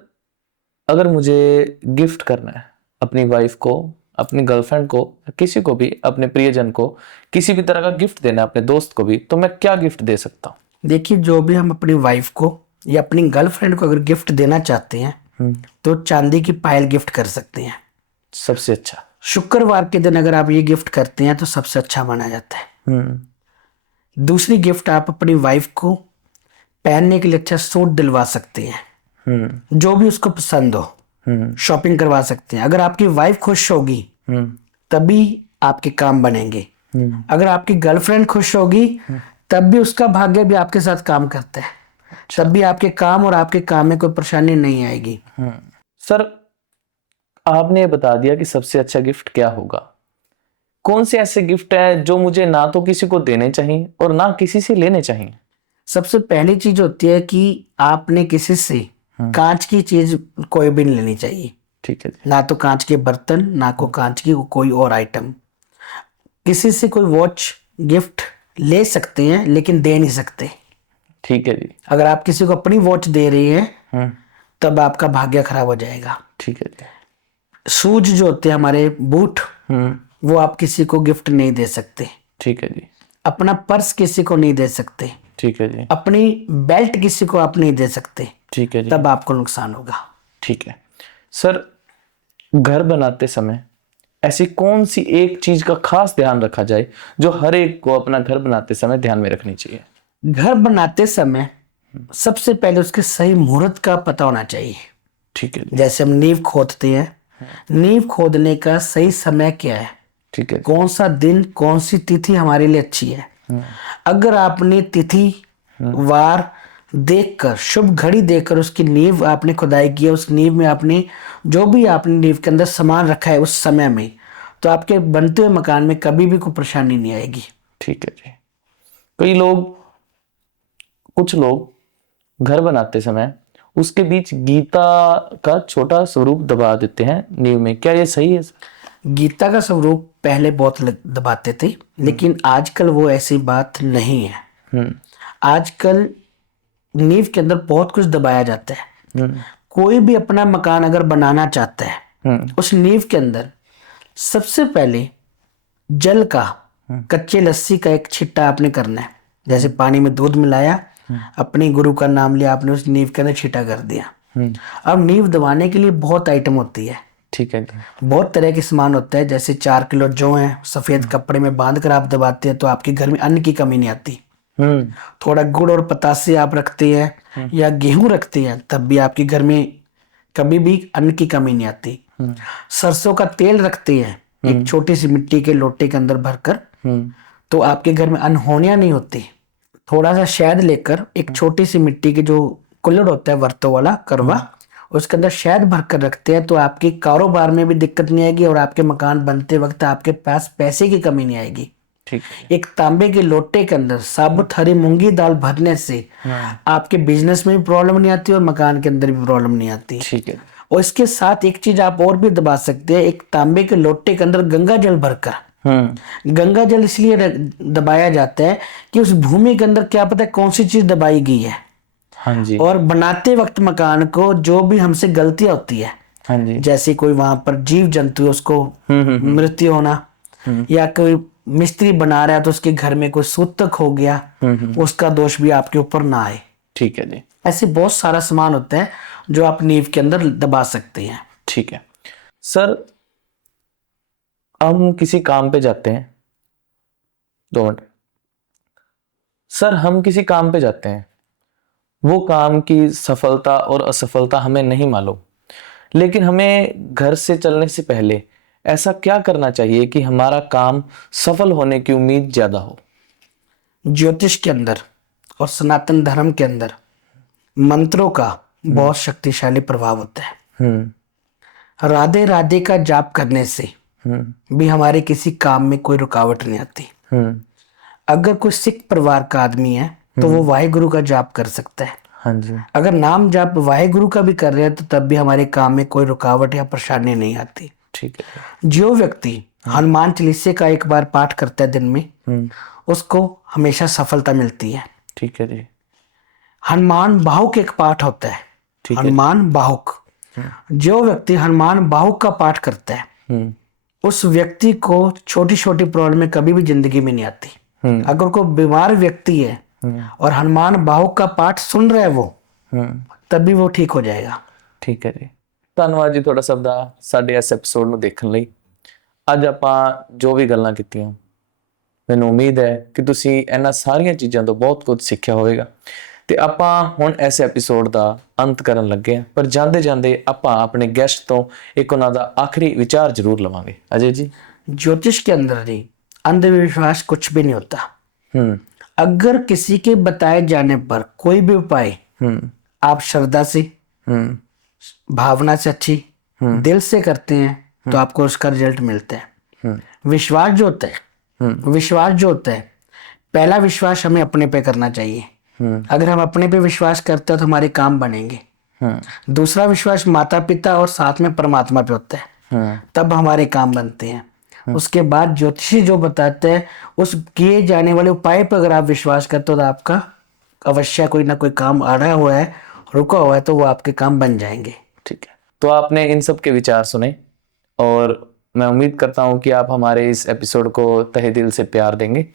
अगर मुझे गिफ्ट करना है अपनी वाइफ को, अपनी गर्लफ्रेंड को, किसी को भी, अपने प्रियजन को किसी भी तरह का गिफ्ट देना है, अपने दोस्त को भी, तो मैं क्या गिफ्ट दे सकता हूँ? देखिए, जो भी हम अपनी वाइफ को या अपनी गर्लफ्रेंड को अगर गिफ्ट देना चाहते हैं तो चांदी की पायल गिफ्ट कर सकते हैं। सबसे अच्छा। शुक्रवार के दिन अगर आप ये गिफ्ट करते हैं तो सबसे अच्छा माना जाता है। दूसरी गिफ्ट, आप अपनी वाइफ को पहनने के लिए अच्छा सूट दिलवा सकते हैं, जो भी उसको पसंद हो। शॉपिंग करवा सकते हैं। अगर आपकी वाइफ खुश होगी तभी आपके काम बनेंगे। अगर आपकी गर्लफ्रेंड खुश होगी तब भी उसका भाग्य भी आपके साथ काम करता है। तब भी आपके काम और आपके काम में कोई परेशानी नहीं आएगी। सर, आपने ये बता दिया कि सबसे अच्छा गिफ्ट क्या होगा। कौन से ऐसे गिफ्ट है जो मुझे ना तो किसी को देने चाहिए और ना किसी से लेने चाहिए? सबसे पहली चीज होती है कि आपने किसी से कांच की चीज कोई भी नहीं लेनी चाहिए। ठीक है जी। ना तो कांच के बर्तन, ना को कांच की कोई और आइटम। किसी से कोई वॉच गिफ्ट ले सकते हैं लेकिन दे नहीं सकते। ठीक है जी। अगर आप किसी को अपनी वॉच दे रही हैं हम्म। तब आपका भाग्य खराब हो जाएगा। ठीक है जी। शूज जो होते हैं हमारे, बूट, वो आप किसी को गिफ्ट नहीं दे सकते। ठीक है जी। अपना पर्स किसी को नहीं दे सकते। ठीक है जी। अपनी बेल्ट किसी को आप नहीं दे सकते, ठीक है जी। तब आपको नुकसान होगा। ठीक है सर, घर बनाते समय ऐसी कौन सी एक चीज का खास ध्यान रखा जाए जो हर एक को अपना घर बनाते समय ध्यान में रखनी चाहिए? घर बनाते समय सबसे पहले उसके सही मुहूर्त का पता होना चाहिए। ठीक है जी। जैसे हम नींव खोदते हैं, नींव खोदने का सही समय क्या है, ठीक है जी। कौन सा दिन, कौन सी तिथि हमारे लिए अच्छी है। अगर आपने तिथि वार देखकर, शुभ घड़ी देखकर उसकी नींव आपने खुदाई की है, उस नींव में आपने जो भी आपने नींव के अंदर सामान रखा है उस समय में, तो आपके बनते हुए मकान में कभी भी कोई परेशानी नहीं आएगी। ठीक है जी। कुछ लोग घर बनाते समय उसके बीच गीता का छोटा स्वरूप दबा देते हैं नींव में, क्या ये सही है? गीता का स्वरूप पहले बहुत दबाते थे, लेकिन आजकल वो ऐसी बात नहीं है। आजकल नींव के अंदर बहुत कुछ दबाया जाता है। कोई भी अपना मकान अगर बनाना चाहता है, उस नींव के अंदर सबसे पहले जल का, कच्चे लस्सी का एक छिट्टा आपने करना है। जैसे पानी में दूध मिलाया, अपने गुरु का नाम लिया, आपने उस नींव के अंदर छिटा कर दिया। अब नींव दबाने के लिए बहुत आइटम होती है। ठीक है जी। बहुत तरह के सामान होता है। जैसे 4 किलो जौ है, सफेद कपड़े में बांध कर आप दबाते हैं तो आपके घर में अन्न की कमी नहीं आती। थोड़ा गुड़ और पतासे आप रखते हैं या गेहूं रखते हैं, तब भी आपके घर में कभी भी अन्न की कमी नहीं आती। सरसों का तेल रखते हैं एक छोटी सी मिट्टी के लोटे के अंदर भरकर, तो आपके घर में अनहोनियां नहीं होती। थोड़ा सा शहद लेकर, एक छोटी सी मिट्टी की जो कुल्हड़ होता है वर्तों वाला करवा, उसके अंदर शहद भरकर रखते हैं तो आपके कारोबार में भी दिक्कत नहीं आएगी और आपके मकान बनते वक्त आपके पास पैसे की कमी नहीं आएगी। ठीक है। एक तांबे के लोटे के अंदर साबुत हरी मूंगी दाल भरने से आपके बिजनेस में भी प्रॉब्लम नहीं आती और मकान के अंदर भी प्रॉब्लम नहीं आती। ठीक है। और इसके साथ एक चीज आप और भी दबा सकते हैं। एक तांबे के लोटे के अंदर गंगा जल भरकर, गंगा जल इसलिए दबाया जाता है कि उस भूमि के अंदर क्या पता है कौन सी चीज दबाई गई है। हाँ जी। और बनाते वक्त मकान को जो भी हमसे गलतियां होती है, हाँ जी। जैसे कोई वहां पर जीव जंतु है उसको मृत्यु होना, या कोई मिस्त्री बना रहा है तो उसके घर में कोई सूतक हो गया, उसका दोष भी आपके ऊपर ना आए। ठीक है जी। ऐसे बहुत सारा सामान होता है जो आप नींव के अंदर दबा सकते हैं। ठीक है सर, हम किसी काम पे जाते हैं, 2 मिनट सर, हम किसी काम पे जाते हैं, वो काम की सफलता और असफलता हमें नहीं मालूम, लेकिन हमें घर से चलने से पहले ऐसा क्या करना चाहिए कि हमारा काम सफल होने की उम्मीद ज्यादा हो? ज्योतिष के अंदर और सनातन धर्म के अंदर मंत्रों का बहुत शक्तिशाली प्रभाव होता है। राधे राधे का जाप करने से भी हमारे किसी काम में कोई रुकावट नहीं आती। अगर कोई सिख परिवार का आदमी है तो वो वाहेगुरु का जाप कर सकता है। हाँ जी। अगर नाम जाप वाहेगुरु का भी कर रहे हैं तो तब भी हमारे काम में कोई रुकावट या परेशानी नहीं आती। ठीक है। जो व्यक्ति हनुमान चालीसे का एक बार पाठ करता है दिन में, उसको हमेशा सफलता मिलती है। ठीक है जी। हनुमान बाहुक एक पाठ होता है, हनुमान बाहुक। जो व्यक्ति हनुमान बाहुक का पाठ करता है उस व्यक्ति को छोटी छोटी प्रॉब्लम कभी भी जिंदगी में नहीं आती। अगर कोई बीमार व्यक्ति है और हनुमान बाहुक का पाठ सुन रहा है वो, तभी वो ठीक हो जाएगा। ठीक है जी। ਧੰਨਵਾਦ ਜੀ ਤੁਹਾਡਾ ਸਭ ਦਾ ਸਾਡੇ ਇਸ ਐਪੀਸੋਡ ਨੂੰ ਦੇਖਣ ਲਈ। ਅੱਜ ਆਪਾਂ ਜੋ ਵੀ ਗੱਲਾਂ ਕੀਤੀਆਂ, ਮੈਨੂੰ ਉਮੀਦ ਹੈ ਕਿ ਤੁਸੀਂ ਇਹਨਾਂ ਸਾਰੀਆਂ ਚੀਜ਼ਾਂ ਤੋਂ ਬਹੁਤ ਕੁਝ ਸਿੱਖਿਆ ਹੋਵੇਗਾ ਤੇ ਆਪਾਂ ਹੁਣ ਇਸ ਐਪੀਸੋਡ ਦਾ ਅੰਤ ਕਰਨ ਲੱਗੇ ਹਾਂ। ਪਰ ਜਾਂਦੇ ਜਾਂਦੇ ਆਪਾਂ ਆਪਣੇ ਗੈਸਟ ਤੋਂ ਇੱਕ ਉਹਨਾਂ ਦਾ ਆਖਰੀ ਵਿਚਾਰ ਜ਼ਰੂਰ ਲਵਾਂਗੇ। अजय जी, ज्योतिष के अंदर जी अंधविश्वास कुछ भी नहीं होता। अगर किसी के बताए जाने पर कोई भी उपाय आप श्रद्धा से, भावना से अच्छी, दिल से करते हैं तो आपको उसका रिजल्ट मिलता है। विश्वास जो होता है, विश्वास जो होता है, पहला विश्वास हमें अपने पे करना चाहिए। अगर हम अपने पे विश्वास करते हैं तो हमारे काम बनेंगे। दूसरा विश्वास माता पिता और साथ में परमात्मा पे होता है, तब हमारे काम बनते हैं। उसके बाद ज्योतिषी जो बताते हैं उस किए जाने वाले उपाय पर अगर आप विश्वास करते हो तो आपका अवश्य कोई ना कोई काम आ रहा हुआ है, रुका हुआ है, तो वो आपके काम बन जाएंगे। ठीक है, तो आपने इन सब के विचार सुने और मैं उम्मीद करता हूँ कि आप हमारे इस एपिसोड को तहे दिल से प्यार देंगे।